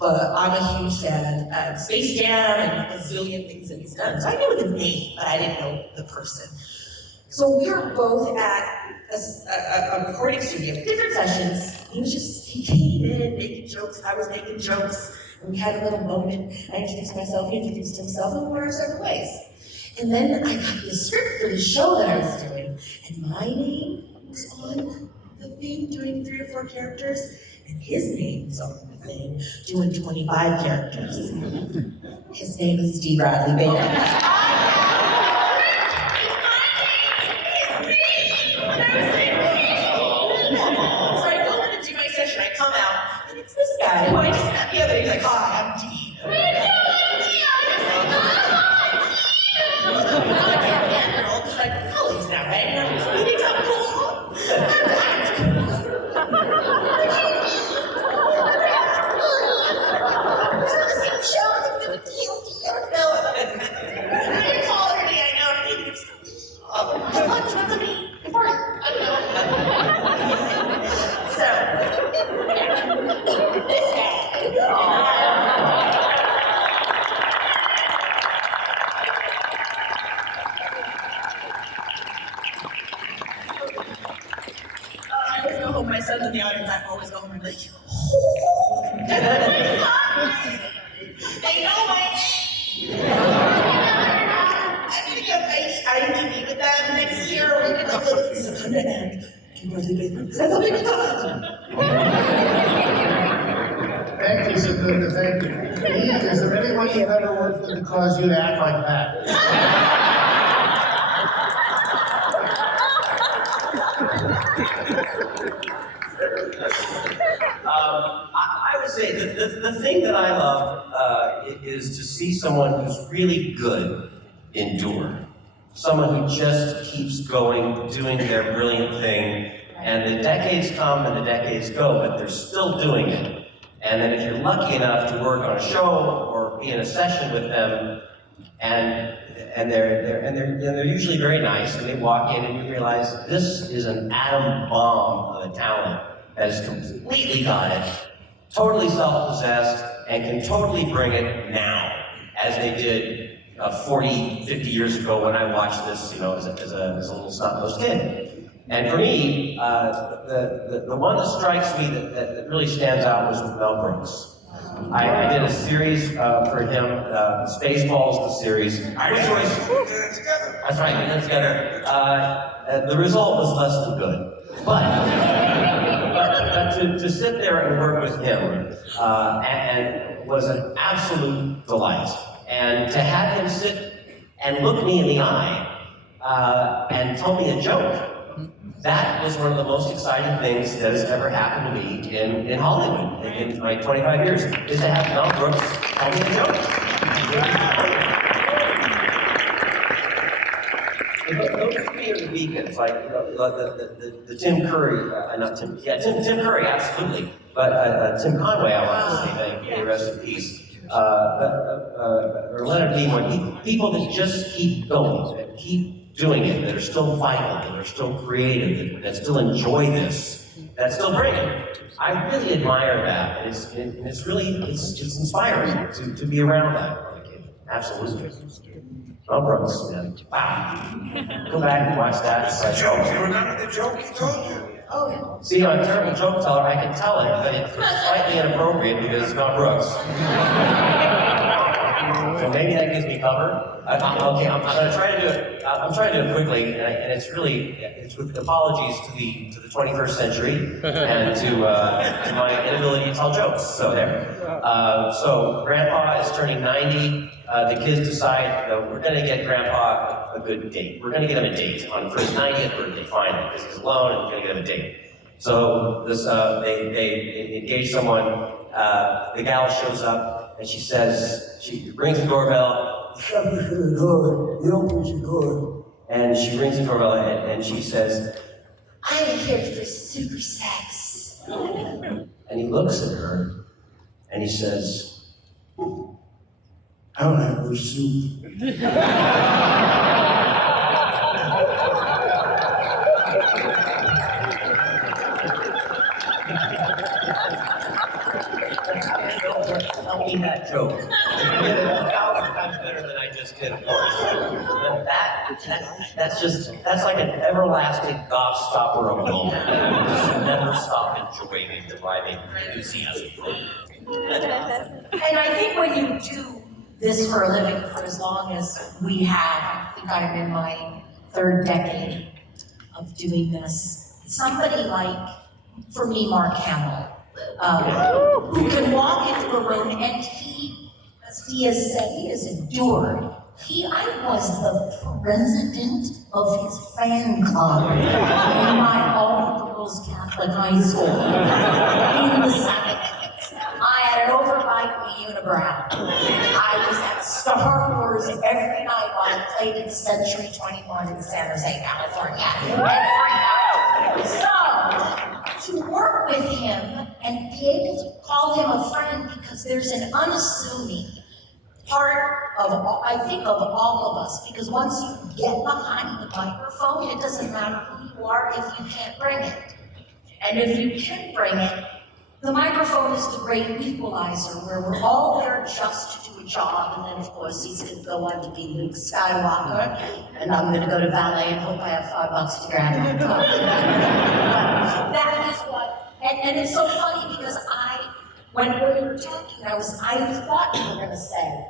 But I'm a huge fan of Space Jam and a zillion things that he's done. So I knew the name, but I didn't know the person. So we were both at a recording studio, different sessions. He came in making jokes, I was making jokes, and we had a little moment. I introduced myself, he introduced himself, and we were several ways. And then I got the script for the show that I was doing, and my name was on the thing doing 3 or 4 characters, and his name was on the thing doing 25 characters. His name is D. Bradley Baker. So I go in to do my session, I come out, and it's this guy who I just met the other day. He's like, hi, I'm D. It's like colleagues now, right? He thinks I'm cool. It's on the same show. It's a good deal. No. I didn't call her today. I know. Have lunch with me. Important. I don't know. So, this guy. My son's in the audience, I always go home and be like, they know my name. I'm gonna get my IMDb with them next year. We're gonna look at Secunda and that's a big thought. Thank you, Secunda, thank you. Is there anyone you've ever worked with that caused you to act like that? I would say the thing that I love is to see someone who's really good endure. Someone who just keeps going, doing their brilliant thing, and the decades come and the decades go, but they're still doing it. And then if you're lucky enough to work on a show or be in a session with them, and they're usually very nice, and they walk in and you realize this is an atom bomb of a talent that has completely got it, totally self-possessed, and can totally bring it now, as they did 40, 50 years ago when I watched this, you know, as a little snot-nosed kid. And for me, the one that strikes me that really stands out was with Mel Brooks. I did a series for him, Spaceballs, the series. That's right, we did it together. The result was less than good. But to sit there and work with him and was an absolute delight. And to have him sit and look me in the eye and tell me a joke, that was one of the most exciting things that has ever happened to me in Hollywood in my 25 years, is to have Mel Brooks tell me a joke. Those would be the beacons, like, you know, the Tim Curry, Tim Curry, absolutely. But Tim Conway, I want to say, may rest in peace. Or Leonard Nimoy, people that just keep going, that keep doing it, that are still vital, that are still creative, that still enjoy this, that still bring it. I really admire that, and it's really inspiring to be around that. Absolutely. Mel Brooks, man. Wow. Go back and watch that. Joke. You remember the joke he told you? Oh, yeah. See, I'm a terrible joke teller, I can tell it, but it's slightly inappropriate because it's not Brooks. So maybe that gives me cover. Okay, I'm gonna try to do it. I'm trying to do it quickly, and it's with apologies to the 21st century and to my inability to tell jokes. So there. So Grandpa is turning 90. The kids decide we're gonna get Grandpa a good date. We're gonna get him a date on his 90th birthday, finally, because he's alone and we're gonna get him a date. So this, they engage someone. The gal shows up and she rings the doorbell. Shut the door. You open the door. And she rings the doorbell and she says, I'm here for super sex. and he looks at her and he says, I'll have her soup. Tell me that joke. You did it 1,000 times better than I just did, of course. But that's like an everlasting gobstopper of a moment. I just never stop enjoying and deriving enthusiasm from. And I think when you do this for a living for as long as we have, I think I'm in my 3rd decade of doing this, somebody like, for me, Mark Hamill, who can walk into a room and he, as he has said, he has endured. I was the president of his fan club in my all-girls Catholic high school in the 70s. I had an overbite unibrow. I was at Star Wars every night while I played at the Century 21 in San Jose, California. Every night. So, to work with him and be able to call him a friend, because there's an unassuming part of, I think, of all of us, because once you get behind the microphone, it doesn't matter who you are if you can't bring it. And if you can bring it, the microphone is the great equalizer, where we're all there just to do a job, and then of course he's going to go on to be Luke Skywalker, and I'm going to go to valet and hope I have $5 to grab my car. That is what, and it's so funny because when we were talking, I thought you were going to say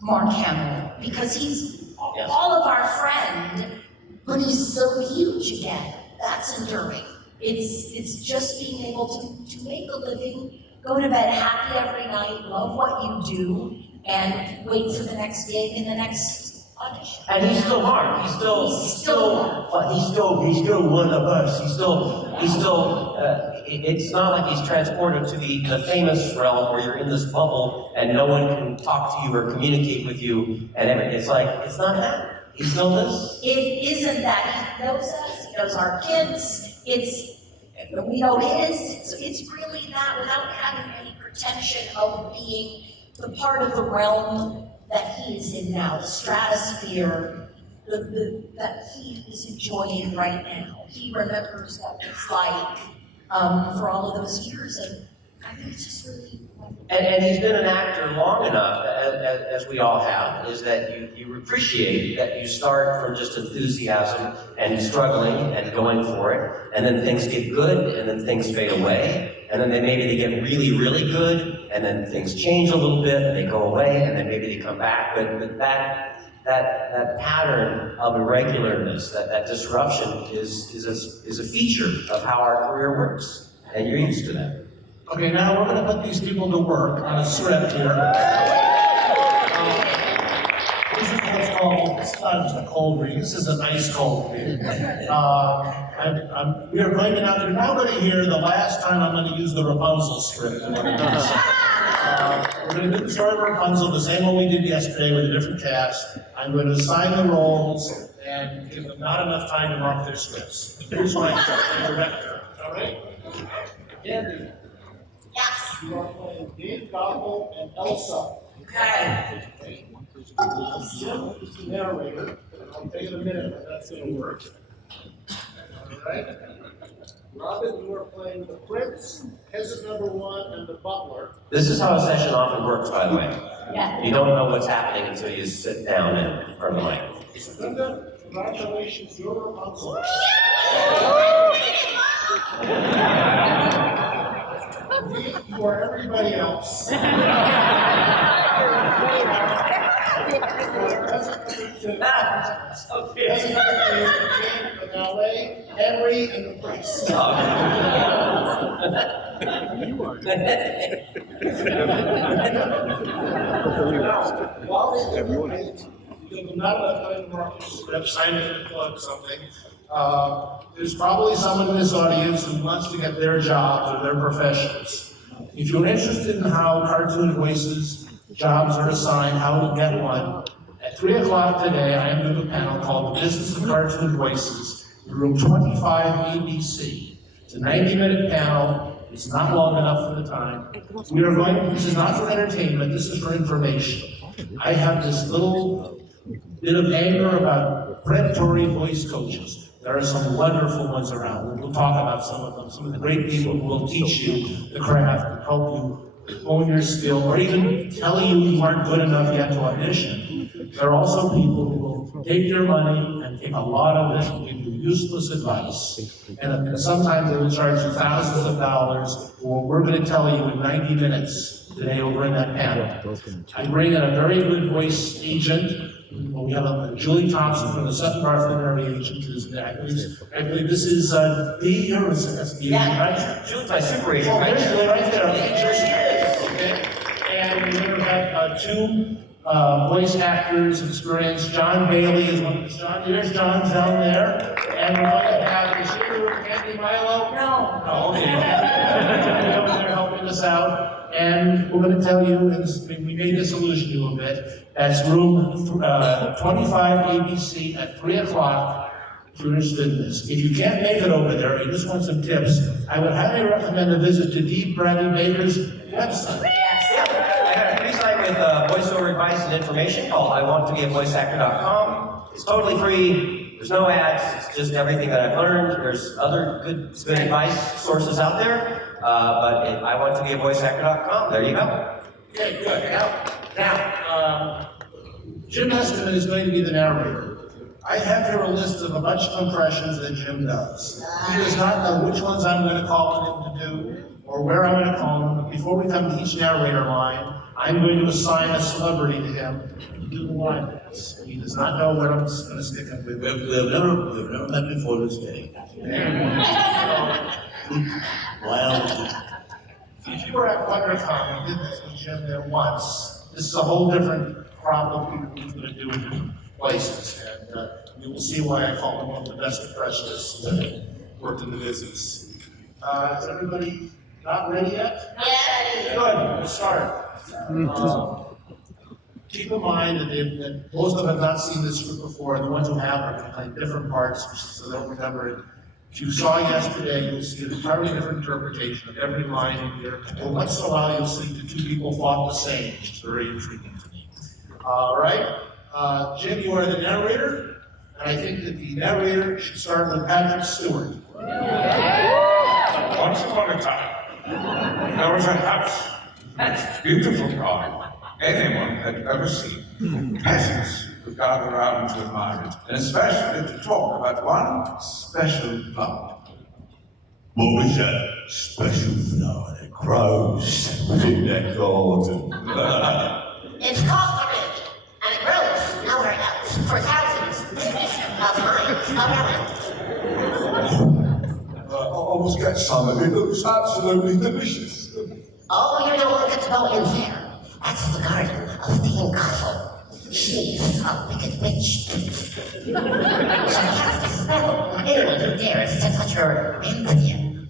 Mark Hamill, because he's all of our friend, but he's so huge again. That's enduring. It's just being able to make a living, go to bed happy every night, love what you do, and wait for the next gig and the next audition. And he's still hard. He's still one of us. It's not like he's transported to the famous realm where you're in this bubble and no one can talk to you or communicate with you and everything. It's like, it's not that. He's still this. It isn't that. He knows us, he knows our kids, we know his, it's really that, without having any pretension of being the part of the realm that he is in now, the stratosphere that he is enjoying right now. He remembers what it's like for all of those years, and I think it's just really wonderful. And he's been an actor long enough, as we all have, is that you appreciate that you start from just enthusiasm and struggling and going for it, and then things get good, and then things fade away, and then maybe they get really, really good, and then things change a little bit, and they go away, and then maybe they come back. But that pattern of irregularness, that disruption is a feature of how our career works, and you're used to that. Okay, now we're going to put these people to work on a script here. This is what's called, it's not just a cold read, this is an ice cold read. We are going to you're now going to hear the last time I'm going to use the Rapunzel script. We're going to do the story of Rapunzel the same way we did yesterday with a different cast. I'm going to assign the roles and give them not enough time to mark their scripts. Here's my director, all right? Candi. Yes. You are playing Dave, Gothel, and Elsa. Okay. Jim is the narrator. I'll take it a minute, but that's going to work. All right. Robin, you are playing the Prince, peasant number 1, and the butler. This is how a session often works, by the way. Yeah. You don't know what's happening until you sit down in front of the mic. Secunda, congratulations, you're Rapunzel. Yeah! You are everybody else. The valet, Henry, and the priest. Not enough time to mark the script, sign in and plug something. There's probably someone in this audience who wants to get their jobs or their professions. If you're interested in how cartoon voices jobs are assigned, how to get one, at 3 o'clock today, I am doing a panel called The Business of Cartoon Voices in room 25 ABC. It's a 90-minute panel. It's not long enough for the time. We are going, this is not for entertainment, this is for information. I have this little bit of anger about predatory voice coaches. There are some wonderful ones around. We'll talk about some of them. Some of the great people who will teach you the craft and help you hone your skill, or even tell you aren't good enough yet to audition. There are also people who will take your money and take a lot of it and give you useless advice. And sometimes they will charge you thousands of dollars for what we're going to tell you in 90 minutes today over in that panel. I bring in a very good voice agent. We have a Julie Thompson from the Sutton Bartholomew agent. I believe this is D, or is it right? Julie's my super agent. Oh, there's Julie right there. Okay. And we're going to have two voice actors experienced. John Bailey is one of the There's John down there. And we're going to have the super Candi, Milo. No, okay. Over there helping us out. And we're going to tell you, and we made this illusion to you a bit, that's room 25 ABC at 3 o'clock if you're interested in this. If you can't make it over there, you just want some tips, I would highly recommend a visit to D. Bradley Baker's website. I got a free site with voiceover advice and information called iwanttobeavoiceactor.com. It's totally free. There's no ads. It's just everything that I've learned. There's other good advice sources out there. But iwanttobeavoiceactor.com. There you go. Okay, good. Now, Jim Meskimen is going to be the narrator. I have here a list of a bunch of impressions that Jim does. He does not know which ones I'm going to call him to do or where I'm going to call him. But before we come to each narrator line, I'm going to assign a celebrity to him to do the line dance. He does not know what I'm going to stick him with. We've never met before this day. Well, if you were at WonderCon, we did this with Jim there once. This is a whole different crop of people who's going to do it in places. And you will see why I call him one of the best impressionists that worked in the business. Is everybody not ready yet? Yes. Good, let's start. Keep in mind that most of them have not seen this script before, and the ones who have are playing different parts, so they'll remember it. If you saw yesterday, you'll see an entirely different interpretation of every line in here. And once in a while, you'll see the two people fought the same, which is very intriguing to me. All right, Jim, you are the narrator, and I think that the narrator should start with Patrick Stewart. Once upon a time, there was a house, most beautiful garden anyone had ever seen. Peasants would gather around to admire it, and especially to talk about one special flower. What was that special flower that grows within that garden? It's called the ridge, and it grows nowhere else for thousands of miles around. I must get some of it. It looks absolutely delicious. Oh, you don't want to go in there. That's the garden of the Castle. She's a wicked witch. She casts a spell on anyone who dares to touch her Evanier.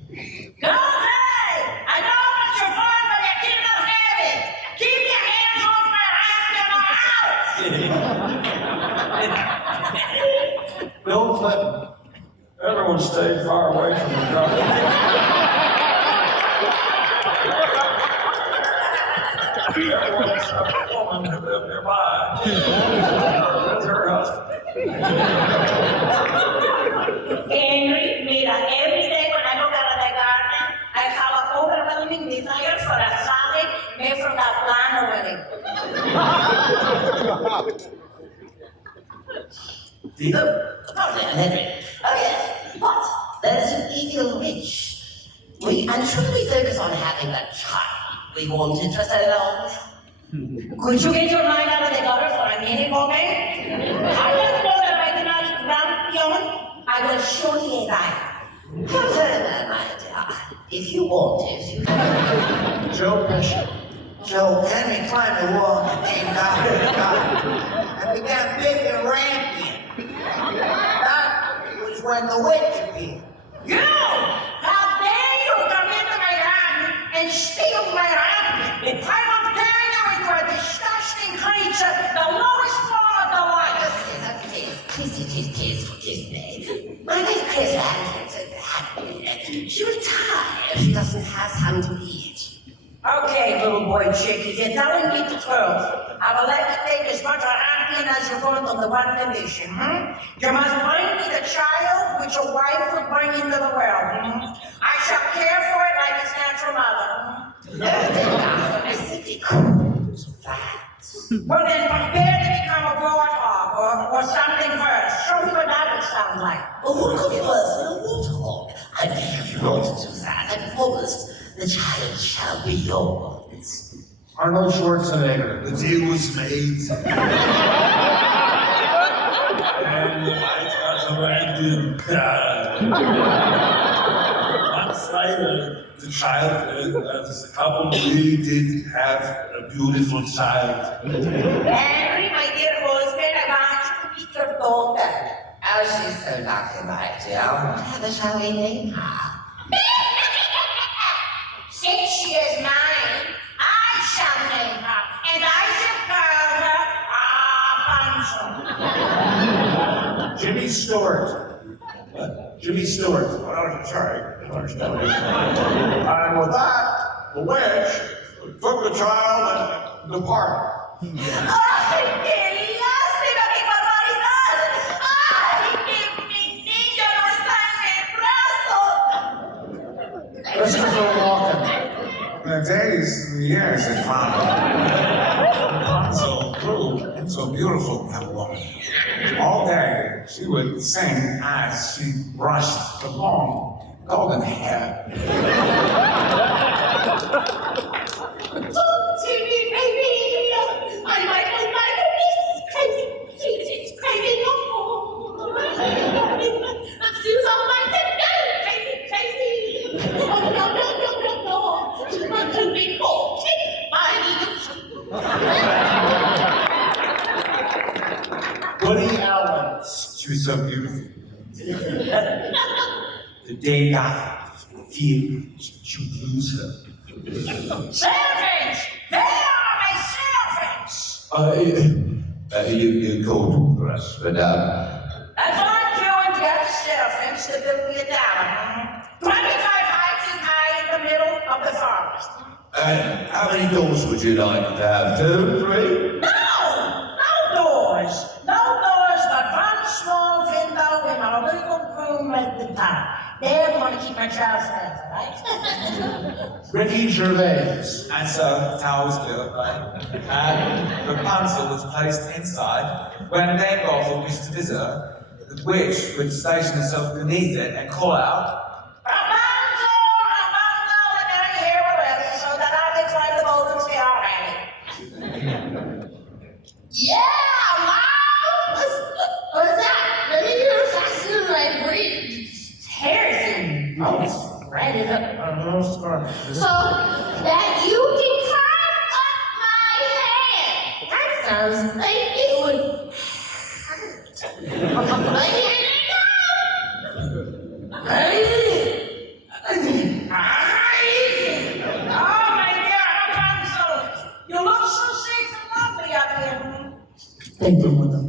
Go away! I know what you're for, but you keep no habit. Keep your hands off my house, Bill Clinton. Everyone stayed far away from the garden. Woman who lived nearby with her husband. Henry, mira, every day when I look out of the garden, I have an overwhelming desire for a salad made from that plant over there. Oh, Henry. Oh, yes. What? There is an evil witch having a child, we wanted to settle. Could you get your mind out of the gutter for a minute, okay? I just know that I cannot grant beyond. I will surely die. Consider my dear. If you want it, Joe Pesci. So Henry climbed the wall and came down to the guy and began big and rampant. That was when the witch appeared. you! How dare you come into my garden and steal my lamp? In time of tearing you into a disgusting creature, the lowest form of the life. Please, forgive me. My wife Chris Atkin, she was tired. She doesn't have time to eat. Okay, little boy chick, if you're telling me the truth, I will let you take as much of Atkin as you want on the one condition, You must bring me the child which your wife would bring into the world, I shall care for it like its natural mother, I simply couldn't so fast. Well then, prepare to become a warthog or something first. Show me what that would sound like. A warthog first and a warthog. I beg you not to do that. I promise the child shall be yours. Arnold Schwarzenegger. The deal was made. And I got arranged. Once later, the child, the couple really did have a beautiful child. Henry, my dear husband, I want you to meet your daughter. Oh, she's so lucky, my dear. Whatever shall we name her? Since she is mine, I shall name her, and I shall call her Rapunzel. Jimmy Stewart. Jimmy Stewart. Oh, sorry, I don't understand. And with that, the witch took the child and departed. ¡Ay, qué lástima, qué barbaridad! ¡Ay, que mi niño no está en mis brazos! Christopher Walken. The days and the years had followed. Rapunzel grew into a beautiful young woman. All day, she would sing as she brushed the long, golden hair. Talk to me, baby! I might go back to this crazy, crazy no more. Let's do something together, crazy. Oh, no. You want to be cool, take my Woody Allen. She was so beautiful. The day after, feared she would lose her. Servants! They are my servants! You called for us, but I've learned you and the other servants to build me a tower. 25 heights and high in the middle of the forest. how many doors would you like to have? 2, 3? No doors. No doors, but one small window in a little room at the top. There, I'm going to keep my child safe, right? Ricky Gervais. And so the tower was built, right? And Rapunzel was placed inside. When Dame Gothel wished to visit her, the witch would station herself beneath it and call out, Rapunzel, let me hear already so that I may climb the golden stair already. Yeah, wow! What's that? Let me hear a fascinating like breathe. Harrison. Oh, it's right in up. So that you can climb up my head. That sounds like it would hurt. But here they come. Oh my God, Rapunzel. You look so safe and lovely up here. Thank you, Mother.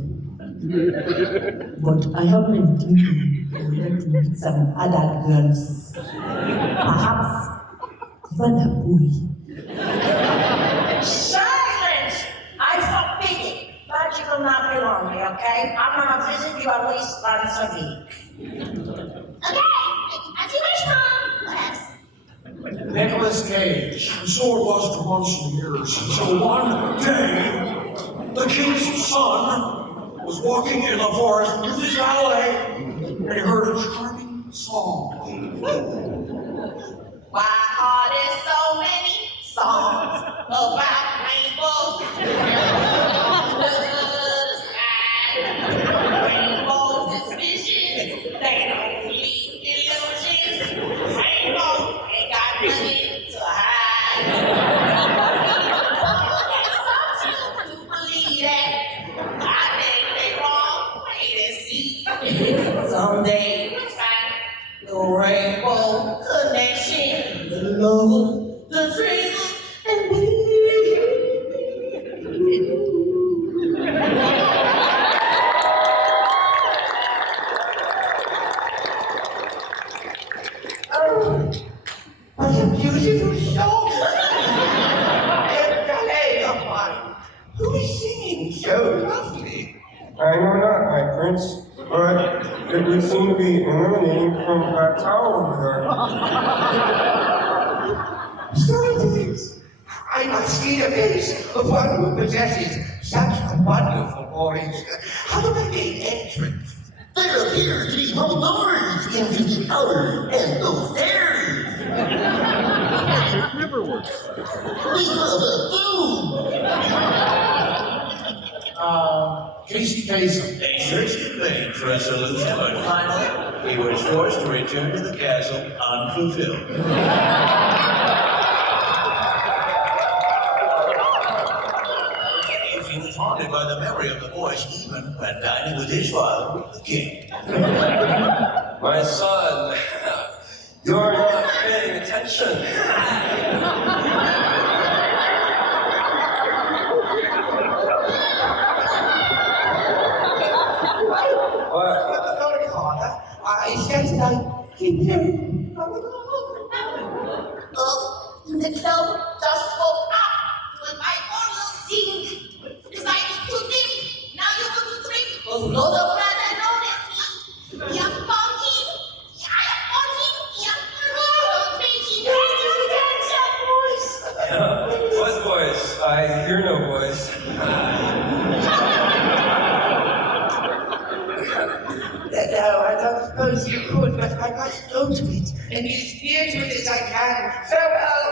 But I have been thinking I would like to meet some other girls. Perhaps even a boy. Silence! I forbid it. But you will not be lonely, okay? I'm gonna visit you at least once a week. Okay, I see my mom. What else? Nicolas Cage. So it was for months and years until one day, the king's son was walking in the forest with his valet, and he heard a charming song. Why are there so many songs about rainbows? Rainbows is visions, they don't leave illusions. Rainbows ain't got nothing to hide. Some choose to believe that. I think they wrong, wait and see. Someday we'll find the rainbow connection, the love, the dreams, and me. Oh, what a beautiful show! And ballet of mine. Who is singing so lovely? I know not, my prince, but it would seem to be emanating from that tower over So it is. I must see the face of one who possesses such a wonderful voice. How do I gain entrance? There appear to be no doors into the tower and those stairs. It never works. We will Casey Kasem. They searched in vain for a solution, but finally, he was forced to return to the castle unfulfilled. He was haunted by the memory of the voice even when dining with his father, the king. My son, you're not paying attention. Sorry, Father. It's just I keep hearing. Oh, the cloud just woke up with my oral sink. Because I need to drink. Now you want to drink. Oh, no, the brother noticed me. Yeah, monkey. Yeah, I am monkey. Yeah, drinking. What voice? I hear no voice. No, I don't suppose you could, but I must go to it and be as near to it as I can. Farewell!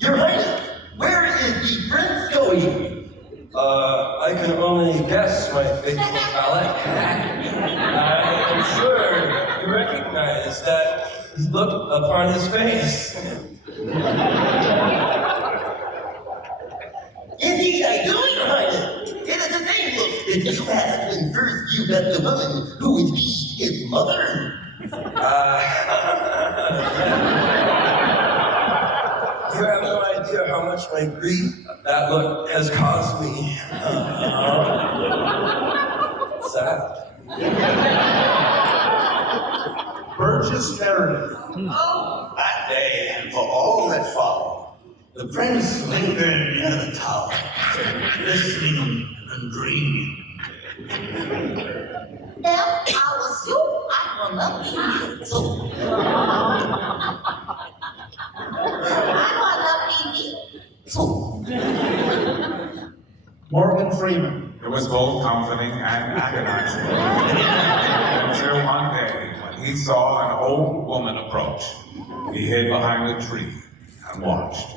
Your Highness, where is the prince going? I can only guess, my faithful valet. I am sure you recognize that look upon his face. Indeed, I do, Your Highness. It is the same look that you had when first you met the woman who would be his mother. You have no idea how much my grief that look has caused me. Sad. Burgess Meredith. Oh, that day and for all that followed, the prince lingered near the tower, listening and dreaming. If I was you, I will not be you too. I will not be me too. Morgan Freeman. It was both comforting and agonizing. Until one day, when he saw an old woman approach, he hid behind a tree and watched.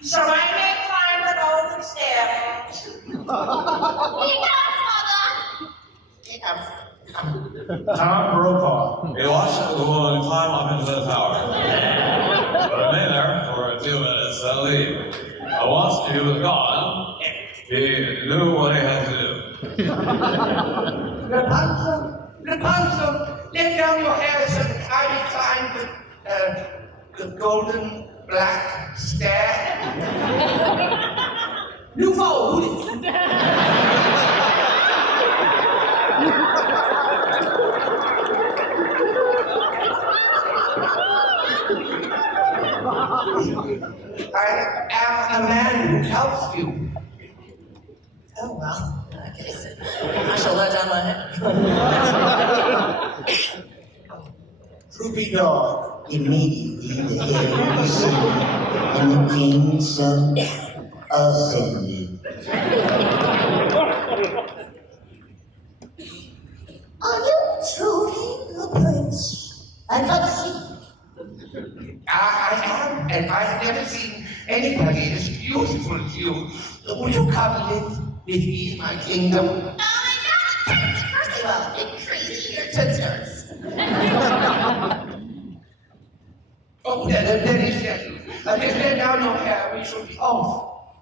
So I may climb the golden stair. Here comes, Mother. Here comes. Tom Brokaw. He watched the woman climb up into the tower. Remain there for a few minutes and leave. But once he was gone, he knew what he had to do. Rapunzel, Rapunzel, let down your hair so that I may climb the golden black stair. Nouveau, who is I am a man who helps you. Oh, well, I guess I shall let down my head. Droopy Dog. Immediately the hair receded and the king's son ascended. I'd like to see. I am, and I've never seen anybody as beautiful as you. Would you come live with me in my kingdom? First of all, big crazy your toasters. Oh, that is yes. Just let down your hair, we shall be off.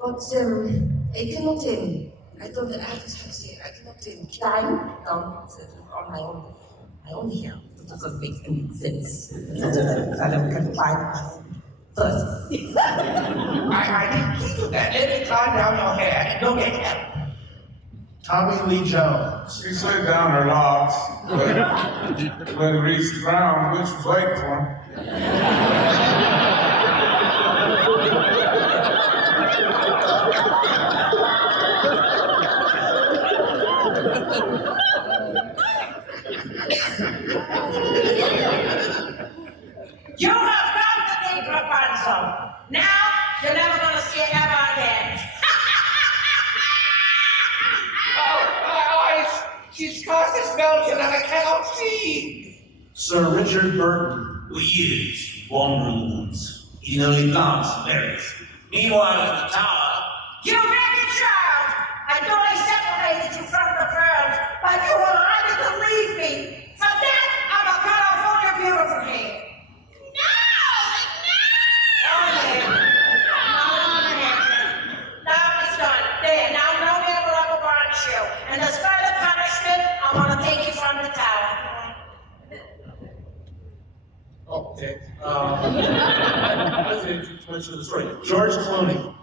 But I cannot I don't how to say I cannot climb down on my own hair. It doesn't make any sense. I can climb my own first. I didn't think of that. Let me climb down your hair and go get help. Tommy Lee Jones. She slid down her locks, but when it reached the ground, Witch was waiting for him. You have come to take Rapunzel. Now, you're never going to see it ever again. My eyes! She's cast a spell and I cannot see! Sir Richard Burton. For years, wandering the woods, eating only plants and berries. Meanwhile, at the tower, You naked child! I thought I separated you from the birds, but you were either to leave me. For that, I'm a cut off all your beautiful hair. Now it's done. There, now no man will ever want you. And as further punishment, I want to take you from the tower. Oh, okay. Let's finish the story. George Clooney.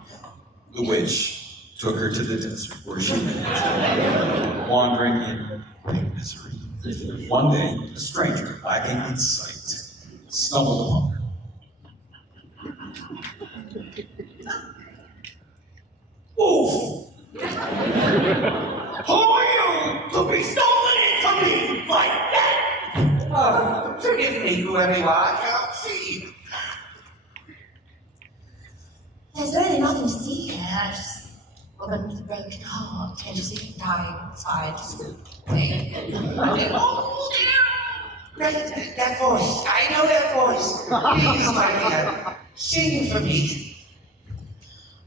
The witch took her to the desert where she lived, wandering in great misery. One day, a stranger, lacking in sight, stumbled upon her. Oof! Who are you to be stolen it from me like that? Forgive me, whoever you are, I cannot see. There's really nothing to see here. I just woman with a broken heart. Can't you see? Dying. It's fine. Just wait. Oh, dear. That voice. I know that voice. Please, my dear, sing for me.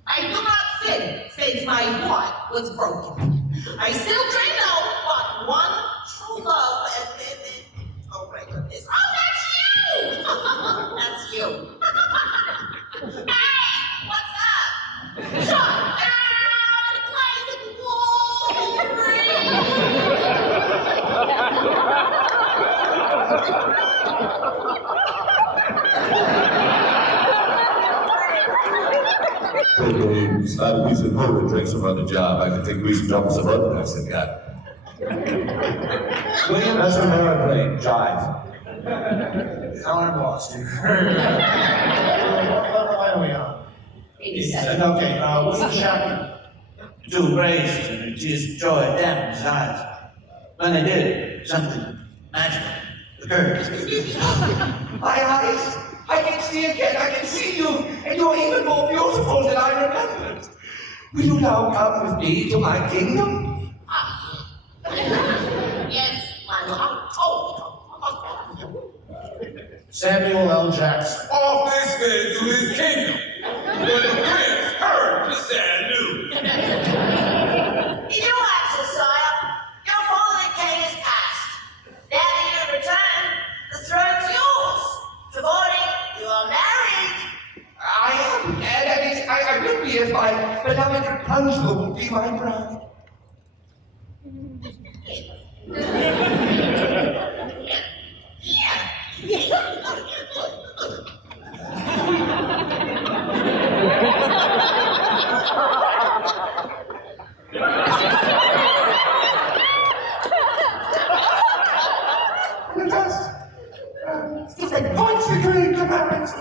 I do not sin, since my heart was broken. I still dream of but one true love, and then, oh my goodness. Oh, that's you! That's you! Hey, what's up? Shut down and blazing Okay, slide a piece of wood and drink some on the job. I can take grease and jump some other nice and got. William, that's an airplane. Jive. Now I'm lost here. What are we on? 87. Okay, what's the shotgun? two raised and a tears of joy dampened his eyes. When they did, something magical occurred. My eyes! I can see again, I can see you, and you're even more beautiful than I remembered. Will you now come with me to my kingdom? Yes, my love. Samuel L. Jackson. Off they sped to his kingdom, where the prince heard the sad news. You have, sire. Your fallen king is past. Now that you return, the throne's yours. Providing you are married. I am, and I will be if my beloved Rapunzel will be my bride. Stephen, points the green commandments.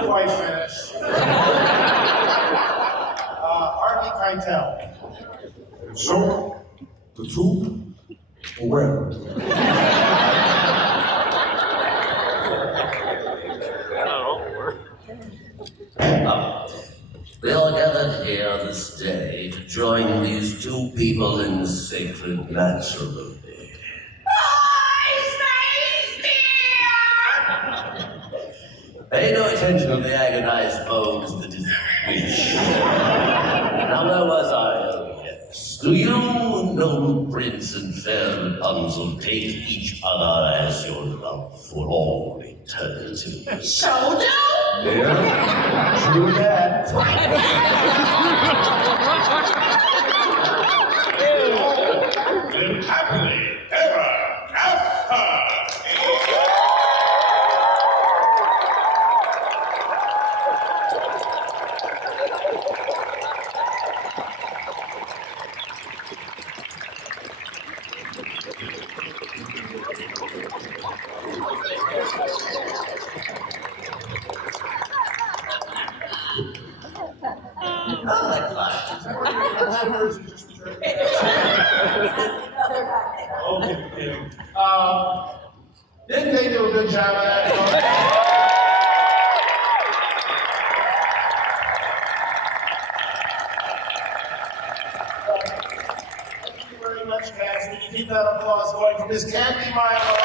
didn't quite finish. Harvey Keitel. And so, the two are where? We are gathered here this day to join these two people in sacred matrimony. Pay no attention to the agonized bones that is rich. Now where was I? Oh yes. Do you, noble prince and fair Rapunzel, take each other as your love for all eternity? So do? Yeah, true that. Live happily ever after. Didn't they do a good job of that? Thank you very much, guys. We can keep that applause going for Miss Candi, Milo.